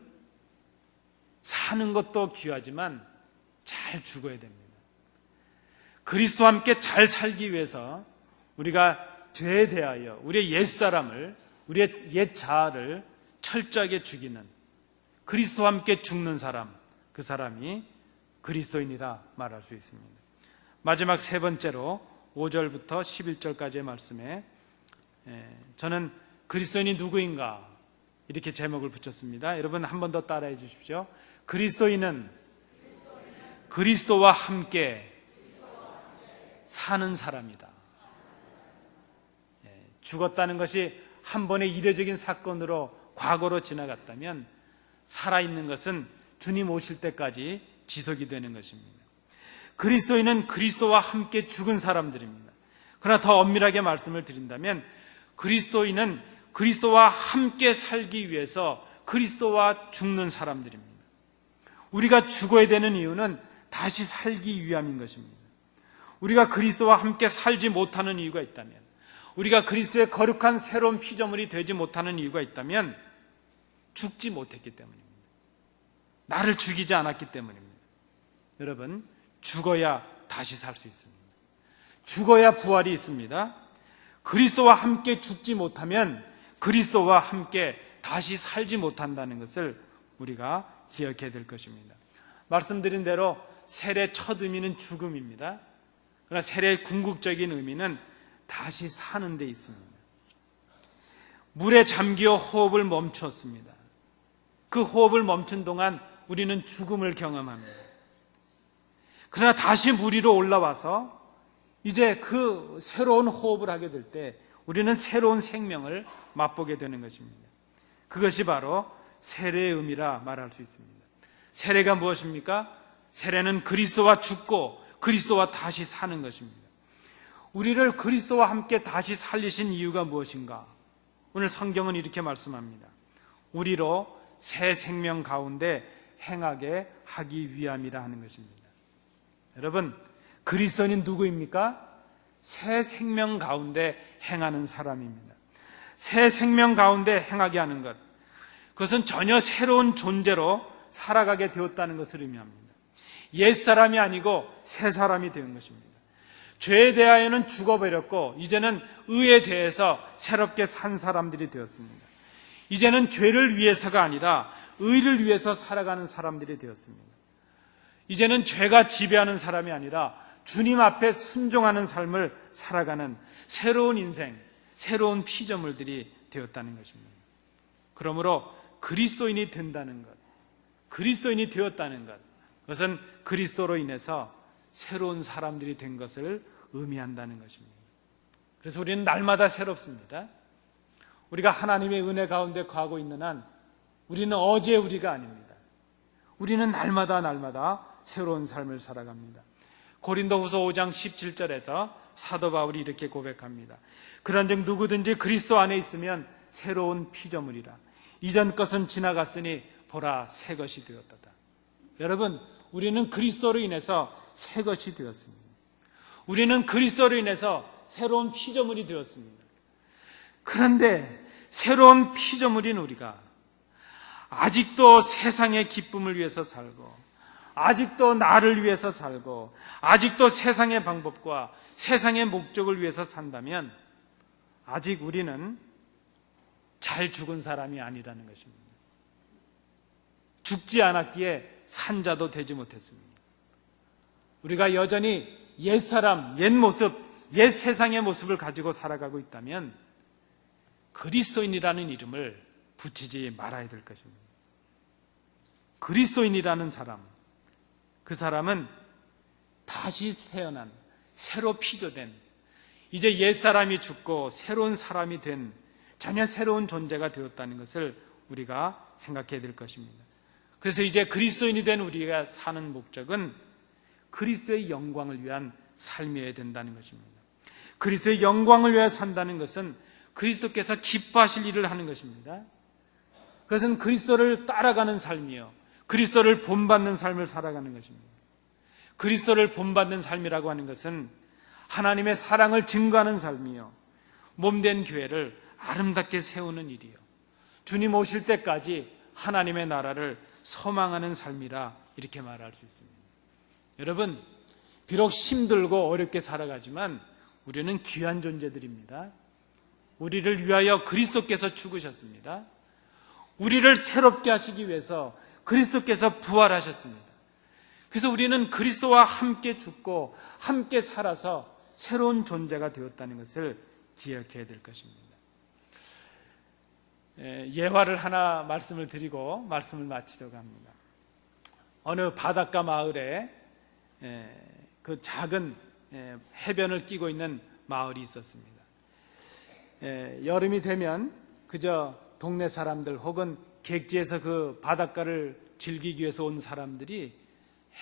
사는 것도 귀하지만 잘 죽어야 됩니다. 그리스도와 함께 잘 살기 위해서 우리가 죄에 대하여 우리의 옛사람을, 우리의 옛 자아를 철저하게 죽이는 그리스도와 함께 죽는 사람, 그 사람이 그리스도인이라 말할 수 있습니다. 마지막 세 번째로 5절부터 11절까지의 말씀에 저는 그리스도인이 누구인가 이렇게 제목을 붙였습니다. 여러분 한 번 더 따라해 주십시오. 그리스도인은 그리스도와 함께 사는 사람이다. 죽었다는 것이 한 번의 이례적인 사건으로 과거로 지나갔다면 살아있는 것은 주님 오실 때까지 지속이 되는 것입니다. 그리스도인은 그리스도와 함께 죽은 사람들입니다. 그러나 더 엄밀하게 말씀을 드린다면 그리스도인은 그리스도와 함께 살기 위해서 그리스도와 죽는 사람들입니다. 우리가 죽어야 되는 이유는 다시 살기 위함인 것입니다. 우리가 그리스도와 함께 살지 못하는 이유가 있다면, 우리가 그리스도의 거룩한 새로운 피조물이 되지 못하는 이유가 있다면 죽지 못했기 때문입니다. 나를 죽이지 않았기 때문입니다. 여러분, 죽어야 다시 살 수 있습니다. 죽어야 부활이 있습니다. 그리스도와 함께 죽지 못하면 그리스도와 함께 다시 살지 못한다는 것을 우리가 기억해야 될 것입니다. 말씀드린 대로 세례의 첫 의미는 죽음입니다. 그러나 세례의 궁극적인 의미는 다시 사는 데 있습니다. 물에 잠기어 호흡을 멈추었습니다. 그 호흡을 멈춘 동안 우리는 죽음을 경험합니다. 그러나 다시 물 위로 올라와서 이제 그 새로운 호흡을 하게 될 때 우리는 새로운 생명을 맛보게 되는 것입니다. 그것이 바로 세례의 의미라 말할 수 있습니다. 세례가 무엇입니까? 세례는 그리스도와 죽고 그리스도와 다시 사는 것입니다. 우리를 그리스도와 함께 다시 살리신 이유가 무엇인가? 오늘 성경은 이렇게 말씀합니다. 우리로 새 생명 가운데 행하게 하기 위함이라 하는 것입니다. 여러분, 그리스도는 누구입니까? 새 생명 가운데 행하는 사람입니다. 새 생명 가운데 행하게 하는 것, 그것은 전혀 새로운 존재로 살아가게 되었다는 것을 의미합니다. 옛사람이 아니고 새 사람이 된 것입니다. 죄에 대하여는 죽어버렸고 이제는 의에 대해서 새롭게 산 사람들이 되었습니다. 이제는 죄를 위해서가 아니라 의를 위해서 살아가는 사람들이 되었습니다. 이제는 죄가 지배하는 사람이 아니라 주님 앞에 순종하는 삶을 살아가는 새로운 인생, 새로운 피조물들이 되었다는 것입니다. 그러므로 그리스도인이 된다는 것, 그리스도인이 되었다는 것, 그것은 그리스도로 인해서 새로운 사람들이 된 것을 의미한다는 것입니다. 그래서 우리는 날마다 새롭습니다. 우리가 하나님의 은혜 가운데 거하고 있는 한 우리는 어제 우리가 아닙니다. 우리는 날마다 새로운 삶을 살아갑니다. 고린도후서 5장 17절에서 사도 바울이 이렇게 고백합니다. 그런즉 누구든지 그리스도 안에 있으면 새로운 피조물이라. 이전 것은 지나갔으니 보라 새 것이 되었다. 여러분, 우리는 그리스도로 인해서 새 것이 되었습니다. 우리는 그리스도로 인해서 새로운 피조물이 되었습니다. 그런데 새로운 피조물인 우리가 아직도 세상의 기쁨을 위해서 살고, 아직도 나를 위해서 살고, 아직도 세상의 방법과 세상의 목적을 위해서 산다면 아직 우리는 잘 죽은 사람이 아니라는 것입니다. 죽지 않았기에 산자도 되지 못했습니다. 우리가 여전히 옛사람, 옛 모습, 옛 세상의 모습을 가지고 살아가고 있다면 그리스도인이라는 이름을 붙이지 말아야 될 것입니다. 그리스도인이라는 사람, 그 사람은 다시 태어난, 새로 피조된, 이제 옛사람이 죽고 새로운 사람이 된 전혀 새로운 존재가 되었다는 것을 우리가 생각해야 될 것입니다. 그래서 이제 그리스도인이 된 우리가 사는 목적은 그리스도의 영광을 위한 삶이어야 된다는 것입니다. 그리스도의 영광을 위해 산다는 것은 그리스도께서 기뻐하실 일을 하는 것입니다. 그것은 그리스도를 따라가는 삶이요, 그리스도를 본받는 삶을 살아가는 것입니다. 그리스도를 본받는 삶이라고 하는 것은 하나님의 사랑을 증거하는 삶이요, 몸된 교회를 아름답게 세우는 일이요, 주님 오실 때까지 하나님의 나라를 소망하는 삶이라 이렇게 말할 수 있습니다. 여러분, 비록 힘들고 어렵게 살아가지만 우리는 귀한 존재들입니다. 우리를 위하여 그리스도께서 죽으셨습니다. 우리를 새롭게 하시기 위해서 그리스도께서 부활하셨습니다. 그래서 우리는 그리스도와 함께 죽고 함께 살아서 새로운 존재가 되었다는 것을 기억해야 될 것입니다. 예화를 하나 말씀을 드리고 말씀을 마치려고 합니다. 어느 바닷가 마을에 그 작은 해변을 끼고 있는 마을이 있었습니다. 여름이 되면 그저 동네 사람들 혹은 객지에서 그 바닷가를 즐기기 위해서 온 사람들이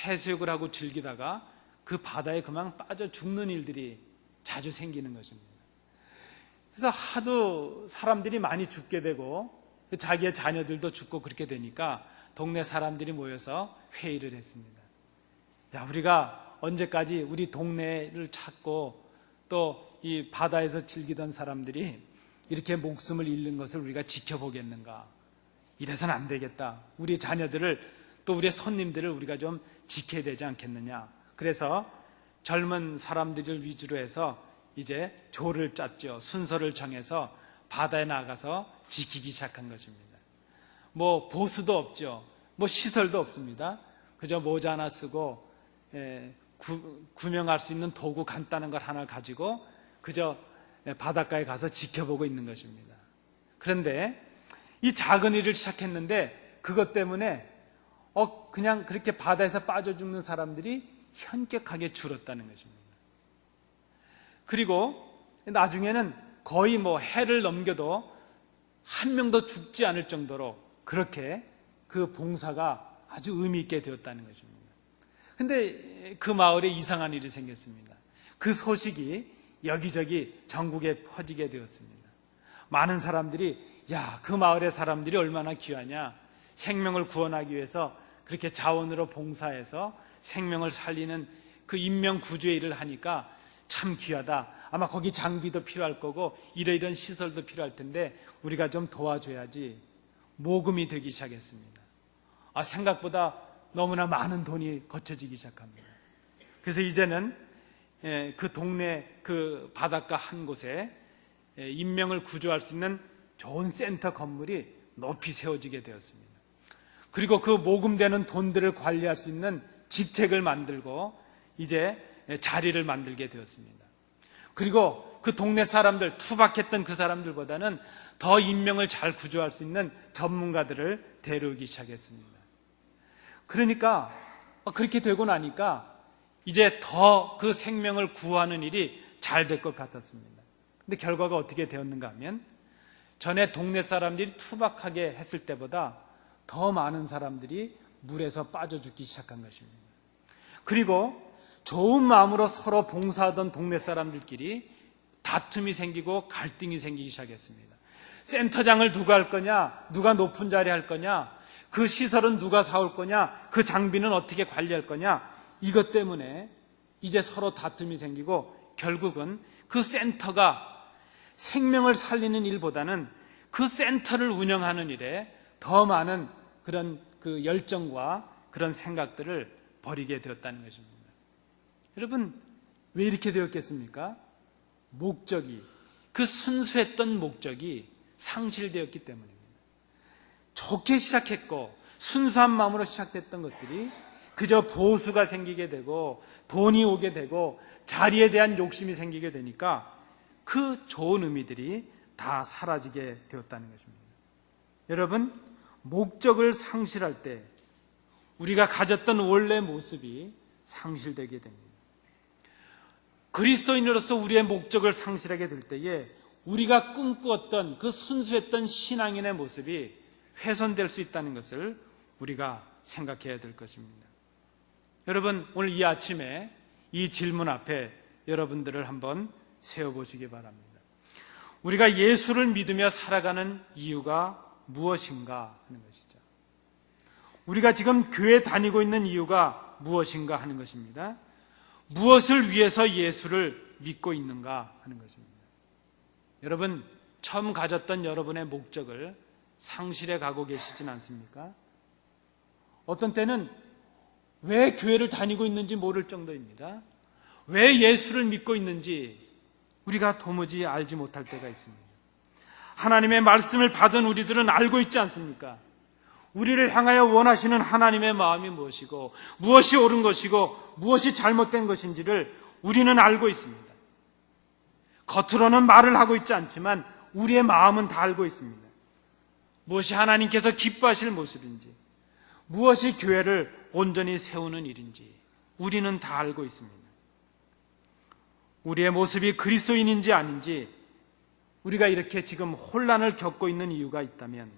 해수욕을 하고 즐기다가 그 바다에 그만 빠져 죽는 일들이 자주 생기는 것입니다. 그래서 하도 사람들이 많이 죽게 되고 자기의 자녀들도 죽고 그렇게 되니까 동네 사람들이 모여서 회의를 했습니다. 야, 우리가 언제까지 우리 동네를 찾고 또 이 바다에서 즐기던 사람들이 이렇게 목숨을 잃는 것을 우리가 지켜보겠는가? 이래서는 안 되겠다. 우리 자녀들을 또 우리의 손님들을 우리가 좀 지켜야 되지 않겠느냐. 그래서 젊은 사람들을 위주로 해서 이제 조를 짰죠. 순서를 정해서 바다에 나가서 지키기 시작한 것입니다. 뭐 보수도 없죠. 뭐 시설도 없습니다. 그저 모자 하나 쓰고 구명할 수 있는 도구 간단한 걸 하나 가지고 그저 바닷가에 가서 지켜보고 있는 것입니다. 그런데 이 작은 일을 시작했는데 그것 때문에 그냥 그렇게 바다에서 빠져 죽는 사람들이 현격하게 줄었다는 것입니다. 그리고 나중에는 거의 뭐 해를 넘겨도 한 명도 죽지 않을 정도로 그렇게 그 봉사가 아주 의미 있게 되었다는 것입니다. 근데 그 마을에 이상한 일이 생겼습니다. 그 소식이 여기저기 전국에 퍼지게 되었습니다. 많은 사람들이 그 마을의 사람들이 얼마나 귀하냐, 생명을 구원하기 위해서 그렇게 자원으로 봉사해서 생명을 살리는 그 인명구조의 일을 하니까 참 귀하다. 아마 거기 장비도 필요할 거고 이런 시설도 필요할 텐데 우리가 좀 도와줘야지. 모금이 되기 시작했습니다. 생각보다 너무나 많은 돈이 거쳐지기 시작합니다. 그래서 이제는 그 동네 그 바닷가 한 곳에 인명을 구조할 수 있는 좋은 센터 건물이 높이 세워지게 되었습니다. 그리고 그 모금되는 돈들을 관리할 수 있는 직책을 만들고 이제 자리를 만들게 되었습니다. 그리고 그 동네 사람들, 투박했던 그 사람들보다는 더 인명을 잘 구조할 수 있는 전문가들을 데려오기 시작했습니다. 그러니까 그렇게 되고 나니까 이제 더 그 생명을 구하는 일이 잘 될 것 같았습니다. 근데 결과가 어떻게 되었는가 하면 전에 동네 사람들이 투박하게 했을 때보다 더 많은 사람들이 물에서 빠져 죽기 시작한 것입니다. 그리고 좋은 마음으로 서로 봉사하던 동네 사람들끼리 다툼이 생기고 갈등이 생기기 시작했습니다. 센터장을 누가 할 거냐, 누가 높은 자리 할 거냐, 그 시설은 누가 사올 거냐, 그 장비는 어떻게 관리할 거냐, 이것 때문에 이제 서로 다툼이 생기고 결국은 그 센터가 생명을 살리는 일보다는 그 센터를 운영하는 일에 더 많은 그런 그 열정과 그런 생각들을 버리게 되었다는 것입니다. 여러분, 왜 이렇게 되었겠습니까? 목적이, 그 순수했던 목적이 상실되었기 때문입니다. 좋게 시작했고 순수한 마음으로 시작됐던 것들이 그저 보수가 생기게 되고 돈이 오게 되고 자리에 대한 욕심이 생기게 되니까 그 좋은 의미들이 다 사라지게 되었다는 것입니다. 여러분, 목적을 상실할 때 우리가 가졌던 원래 모습이 상실되게 됩니다. 그리스도인으로서 우리의 목적을 상실하게 될 때에 우리가 꿈꾸었던 그 순수했던 신앙인의 모습이 훼손될 수 있다는 것을 우리가 생각해야 될 것입니다. 여러분, 오늘 이 아침에 이 질문 앞에 여러분들을 한번 세워보시기 바랍니다. 우리가 예수를 믿으며 살아가는 이유가 무엇인가 하는 것이죠. 우리가 지금 교회 다니고 있는 이유가 무엇인가 하는 것입니다. 무엇을 위해서 예수를 믿고 있는가 하는 것입니다. 여러분, 처음 가졌던 여러분의 목적을 상실해 가고 계시진 않습니까? 어떤 때는 왜 교회를 다니고 있는지 모를 정도입니다. 왜 예수를 믿고 있는지 우리가 도무지 알지 못할 때가 있습니다. 하나님의 말씀을 받은 우리들은 알고 있지 않습니까? 우리를 향하여 원하시는 하나님의 마음이 무엇이고 무엇이 옳은 것이고 무엇이 잘못된 것인지를 우리는 알고 있습니다. 겉으로는 말을 하고 있지 않지만 우리의 마음은 다 알고 있습니다. 무엇이 하나님께서 기뻐하실 모습인지, 무엇이 교회를 온전히 세우는 일인지 우리는 다 알고 있습니다. 우리의 모습이 그리스도인인지 아닌지 우리가 이렇게 지금 혼란을 겪고 있는 이유가 있다면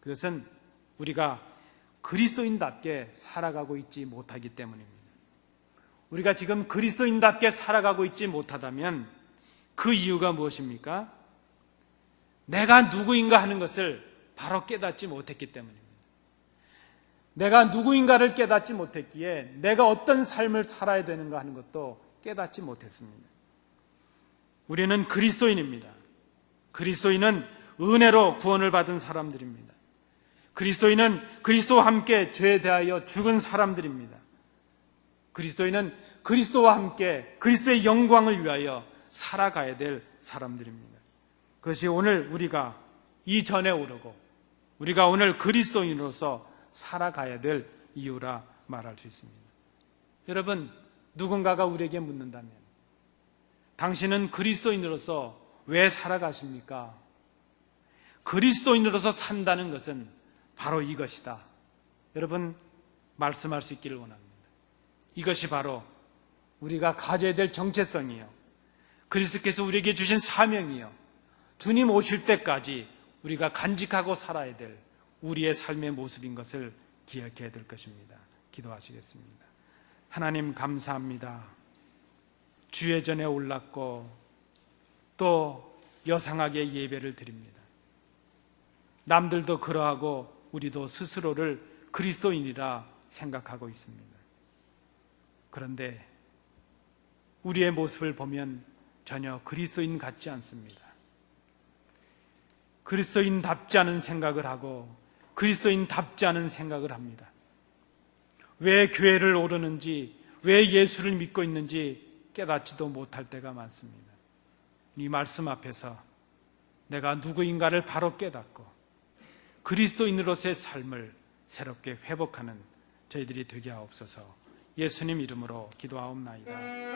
그것은 우리가 그리스도인답게 살아가고 있지 못하기 때문입니다. 우리가 지금 그리스도인답게 살아가고 있지 못하다면 그 이유가 무엇입니까? 내가 누구인가 하는 것을 바로 깨닫지 못했기 때문입니다. 내가 누구인가를 깨닫지 못했기에 내가 어떤 삶을 살아야 되는가 하는 것도 깨닫지 못했습니다. 우리는 그리스도인입니다. 그리스도인은 은혜로 구원을 받은 사람들입니다. 그리스도인은 그리스도와 함께 죄에 대하여 죽은 사람들입니다. 그리스도인은 그리스도와 함께 그리스도의 영광을 위하여 살아가야 될 사람들입니다. 그것이 오늘 우리가 이 전에 오르고 우리가 오늘 그리스도인으로서 살아가야 될 이유라 말할 수 있습니다. 여러분, 누군가가 우리에게 묻는다면 당신은 그리스도인으로서 왜 살아가십니까? 그리스도인으로서 산다는 것은 바로 이것이다. 여러분, 말씀할 수 있기를 원합니다. 이것이 바로 우리가 가져야 될 정체성이요, 그리스도께서 우리에게 주신 사명이요, 주님 오실 때까지 우리가 간직하고 살아야 될 우리의 삶의 모습인 것을 기억해야 될 것입니다. 기도하시겠습니다. 하나님, 감사합니다. 주의 전에 올랐고 또 여상하게 예배를 드립니다. 남들도 그러하고 우리도 스스로를 그리스도인이라 생각하고 있습니다. 그런데 우리의 모습을 보면 전혀 그리스도인 같지 않습니다. 그리스도인답지 않은 생각을 하고 그리스도인답지 않은 생각을 합니다. 왜 교회를 오르는지, 왜 예수를 믿고 있는지 깨닫지도 못할 때가 많습니다. 이 말씀 앞에서 내가 누구인가를 바로 깨닫고 그리스도인으로서의 삶을 새롭게 회복하는 저희들이 되게 하옵소서. 예수님 이름으로 기도하옵나이다.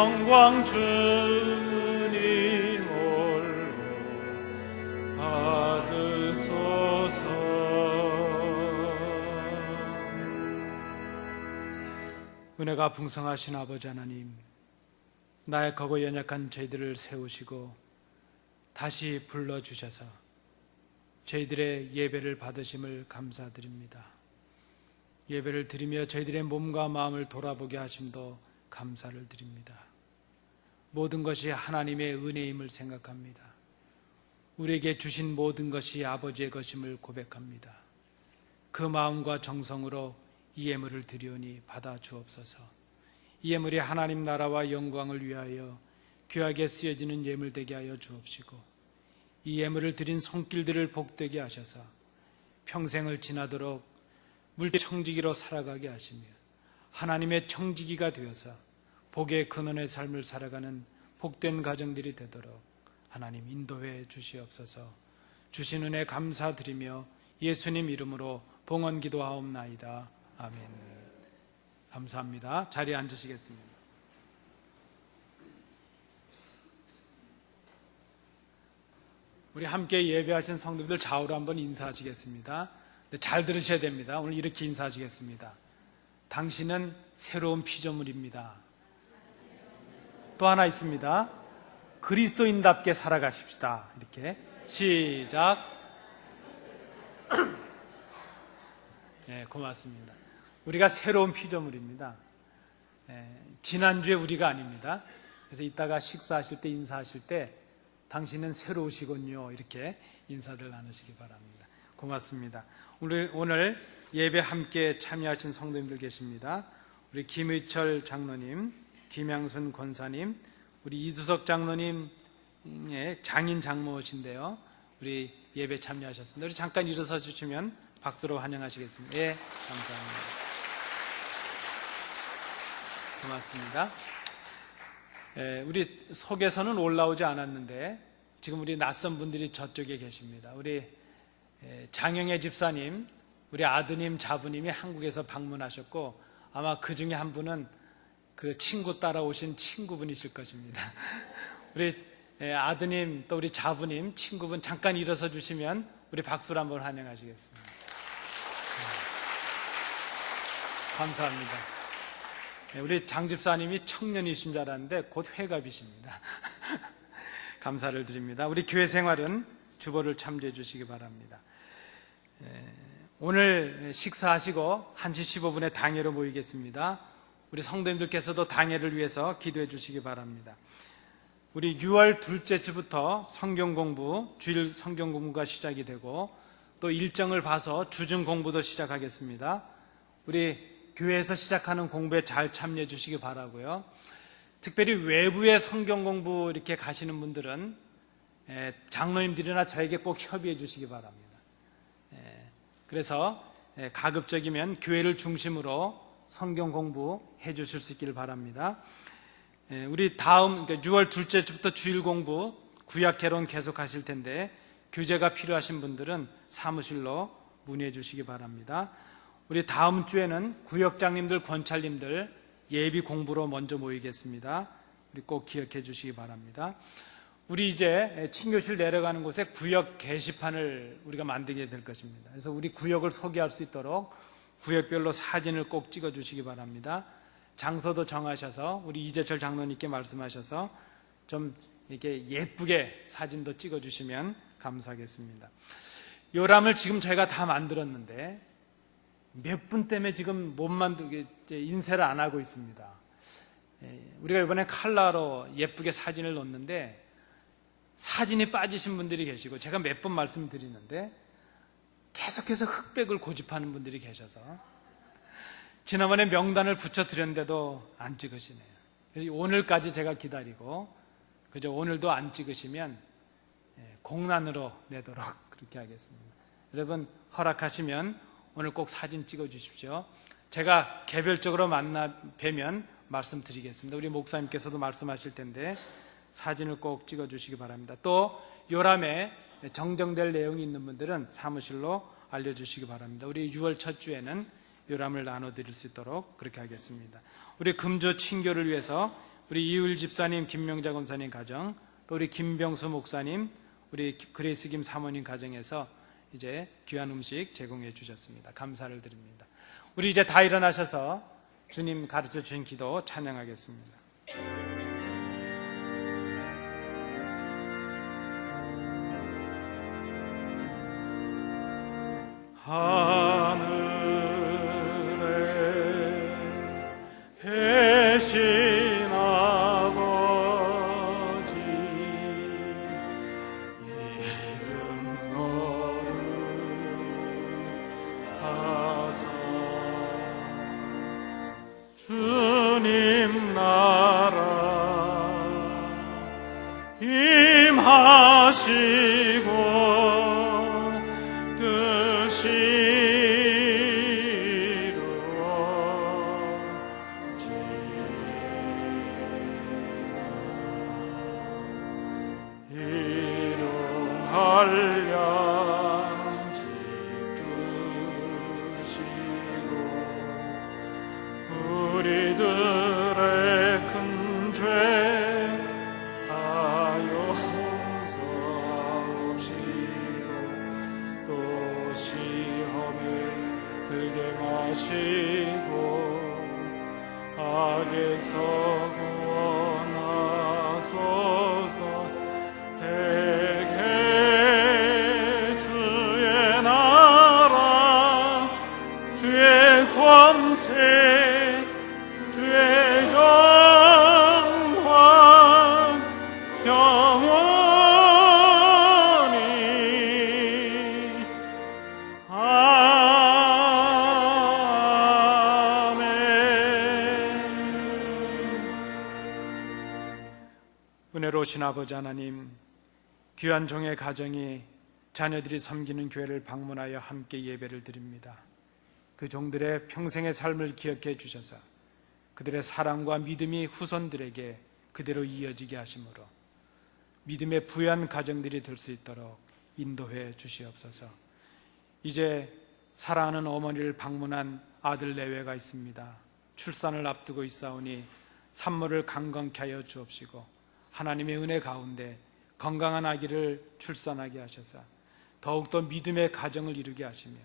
영광 주님 홀로 받으소서. 은혜가 풍성하신 아버지 하나님, 나의 거고 연약한 저희들을 세우시고 다시 불러주셔서 저희들의 예배를 받으심을 감사드립니다. 예배를 드리며 저희들의 몸과 마음을 돌아보게 하심도 감사를 드립니다. 모든 것이 하나님의 은혜임을 생각합니다. 우리에게 주신 모든 것이 아버지의 것임을 고백합니다. 그 마음과 정성으로 이 예물을 드리오니 받아 주옵소서. 이 예물이 하나님 나라와 영광을 위하여 귀하게 쓰여지는 예물 되게 하여 주옵시고, 이 예물을 드린 손길들을 복되게 하셔서 평생을 지나도록 물의 청지기로 살아가게 하시며 하나님의 청지기가 되어서 복의 근원의 삶을 살아가는 복된 가정들이 되도록 하나님 인도해 주시옵소서. 주신 은혜 감사드리며 예수님 이름으로 봉헌 기도하옵나이다. 아멘. 감사합니다. 자리에 앉으시겠습니다. 우리 함께 예배하신 성도들 좌우로 한번 인사하시겠습니다. 잘 들으셔야 됩니다. 오늘 이렇게 인사하시겠습니다. 당신은 새로운 피조물입니다. 또 하나 있습니다. 그리스도인답게 살아가십시다. 이렇게 시작. 네, 고맙습니다. 우리가 새로운 피조물입니다. 지난주에 우리가 아닙니다. 그래서 이따가 식사하실 때 인사하실 때 당신은 새로우시군요, 이렇게 인사를 나누시기 바랍니다. 고맙습니다. 오늘 예배 함께 참여하신 성도님들 계십니다. 우리 김의철 장로님, 김양순 권사님, 우리 이두석 장로님의 장인 장모신데요, 우리 예배 참여하셨습니다. 우리 잠깐 일어서 주시면 박수로 환영하시겠습니다. 예, 감사합니다. 고맙습니다. 우리 속에서는 올라오지 않았는데 지금 우리 낯선 분들이 저쪽에 계십니다. 우리 장영애 집사님, 우리 아드님, 자부님이 한국에서 방문하셨고 아마 그 중에 한 분은 그 친구 따라오신 친구분이실 것입니다. 우리 아드님 또 우리 자부님, 친구분 잠깐 일어서 주시면 우리 박수로 한번 환영하시겠습니다. 감사합니다. 우리 장 집사님이 청년이신 줄 알았는데 곧 회갑이십니다. 감사를 드립니다. 우리 교회 생활은 주보를 참조해 주시기 바랍니다. 오늘 식사하시고 1시 15분에 당회로 모이겠습니다. 우리 성도님들께서도 당회를 위해서 기도해 주시기 바랍니다. 우리 6월 둘째 주부터 성경 공부, 주일 성경 공부가 시작이 되고 또 일정을 봐서 주중 공부도 시작하겠습니다. 우리 교회에서 시작하는 공부에 잘 참여해 주시기 바라고요. 특별히 외부의 성경 공부 이렇게 가시는 분들은 장로님들이나 저에게 꼭 협의해 주시기 바랍니다. 그래서 가급적이면 교회를 중심으로 성경 공부해 주실 수 있기를 바랍니다. 우리 다음 6월 둘째 주부터 주일 공부 구약 개론 계속 하실 텐데 교재가 필요하신 분들은 사무실로 문의해 주시기 바랍니다. 우리 다음 주에는 구역장님들, 권찰님들 예비 공부로 먼저 모이겠습니다. 우리 꼭 기억해 주시기 바랍니다. 우리 이제 친교실 내려가는 곳에 구역 게시판을 우리가 만들게 될 것입니다. 그래서 우리 구역을 소개할 수 있도록 구역별로 사진을 꼭 찍어 주시기 바랍니다. 장소도 정하셔서 우리 이재철 장로님께 말씀하셔서 좀 이렇게 예쁘게 사진도 찍어 주시면 감사하겠습니다. 요람을 지금 저희가 다 만들었는데 몇 분 때문에 지금 못 만들게 인쇄를 안 하고 있습니다. 우리가 이번에 칼라로 예쁘게 사진을 넣었는데 사진이 빠지신 분들이 계시고 제가 몇 번 말씀드리는데 계속해서 흑백을 고집하는 분들이 계셔서 지난번에 명단을 붙여드렸는데도 안 찍으시네요. 그래서 오늘까지 제가 기다리고 그저 오늘도 안 찍으시면 공란으로 내도록 그렇게 하겠습니다. 여러분 허락하시면 오늘 꼭 사진 찍어 주십시오. 제가 개별적으로 만나 뵈면 말씀드리겠습니다. 우리 목사님께서도 말씀하실 텐데 사진을 꼭 찍어 주시기 바랍니다. 또 요람에 정정될 내용이 있는 분들은 사무실로 알려주시기 바랍니다. 우리 6월 첫 주에는 요람을 나눠드릴 수 있도록 그렇게 하겠습니다. 우리 금주 친교를 위해서 우리 이율 집사님, 김명자 권사님 가정, 또 우리 김병수 목사님, 우리 그레이스 김 사모님 가정에서 이제 귀한 음식 제공해 주셨습니다. 감사를 드립니다. 우리 이제 다 일어나셔서 주님 가르쳐 주신 기도 찬양하겠습니다. 하늘에 계신 아버지 이름 거룩하사 주님 나라 임하시고 우리들의 큰 죄 다 용서하옵시고 또 시험에 들게 마시고 악에서 구원하소서. 대개 주의 나라 주의 권세 주의 영광 영원히 아멘. 은혜로우신 아버지 하나님, 귀한 종의 가정이 자녀들이 섬기는 교회를 방문하여 함께 예배를 드립니다. 그 종들의 평생의 삶을 기억해 주셔서 그들의 사랑과 믿음이 후손들에게 그대로 이어지게 하심으로 믿음의 부유한 가정들이 될 수 있도록 인도해 주시옵소서. 이제 사랑하는 어머니를 방문한 아들 내외가 있습니다. 출산을 앞두고 있사오니 산모를 강건케 하여 주옵시고 하나님의 은혜 가운데 건강한 아기를 출산하게 하셔서 더욱더 믿음의 가정을 이루게 하시며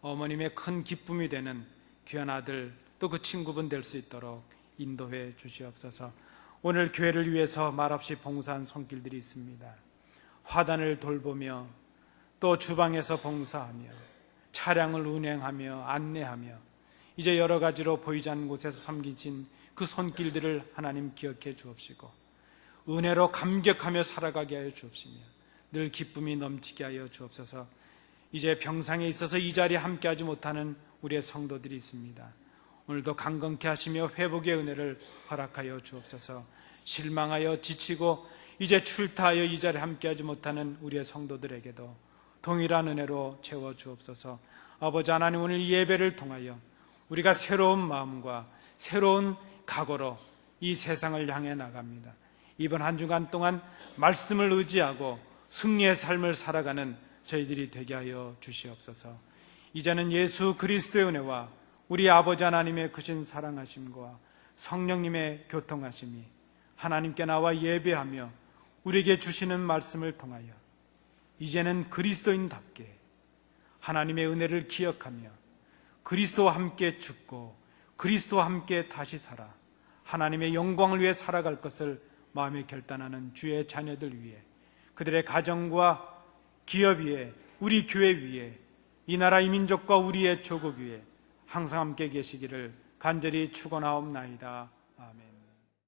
어머님의 큰 기쁨이 되는 귀한 아들 또 그 친구분 될 수 있도록 인도해 주시옵소서. 오늘 교회를 위해서 말없이 봉사한 손길들이 있습니다. 화단을 돌보며 또 주방에서 봉사하며 차량을 운행하며 안내하며 이제 여러 가지로 보이지 않는 곳에서 섬기신 그 손길들을 하나님 기억해 주옵시고 은혜로 감격하며 살아가게 하여 주옵시며 늘 기쁨이 넘치게 하여 주옵소서. 이제 병상에 있어서 이 자리에 함께하지 못하는 우리의 성도들이 있습니다. 오늘도 강건케 하시며 회복의 은혜를 허락하여 주옵소서. 실망하여 지치고 이제 출타하여 이 자리에 함께하지 못하는 우리의 성도들에게도 동일한 은혜로 채워 주옵소서. 아버지 하나님, 오늘 이 예배를 통하여 우리가 새로운 마음과 새로운 각오로 이 세상을 향해 나갑니다. 이번 한 주간 동안 말씀을 의지하고 승리의 삶을 살아가는 저희들이 되게 하여 주시옵소서. 이제는 예수 그리스도의 은혜와 우리 아버지 하나님의 크신 사랑하심과 성령님의 교통하심이 하나님께 나와 예배하며 우리에게 주시는 말씀을 통하여 이제는 그리스도인답게 하나님의 은혜를 기억하며 그리스도와 함께 죽고 그리스도와 함께 다시 살아 하나님의 영광을 위해 살아갈 것을 마음에 결단하는 주의 자녀들 위해, 그들의 가정과 기업 위에, 우리 교회 위에, 이 나라 이 민족과 우리의 조국 위에 항상 함께 계시기를 간절히 축원하옵나이다. 아멘.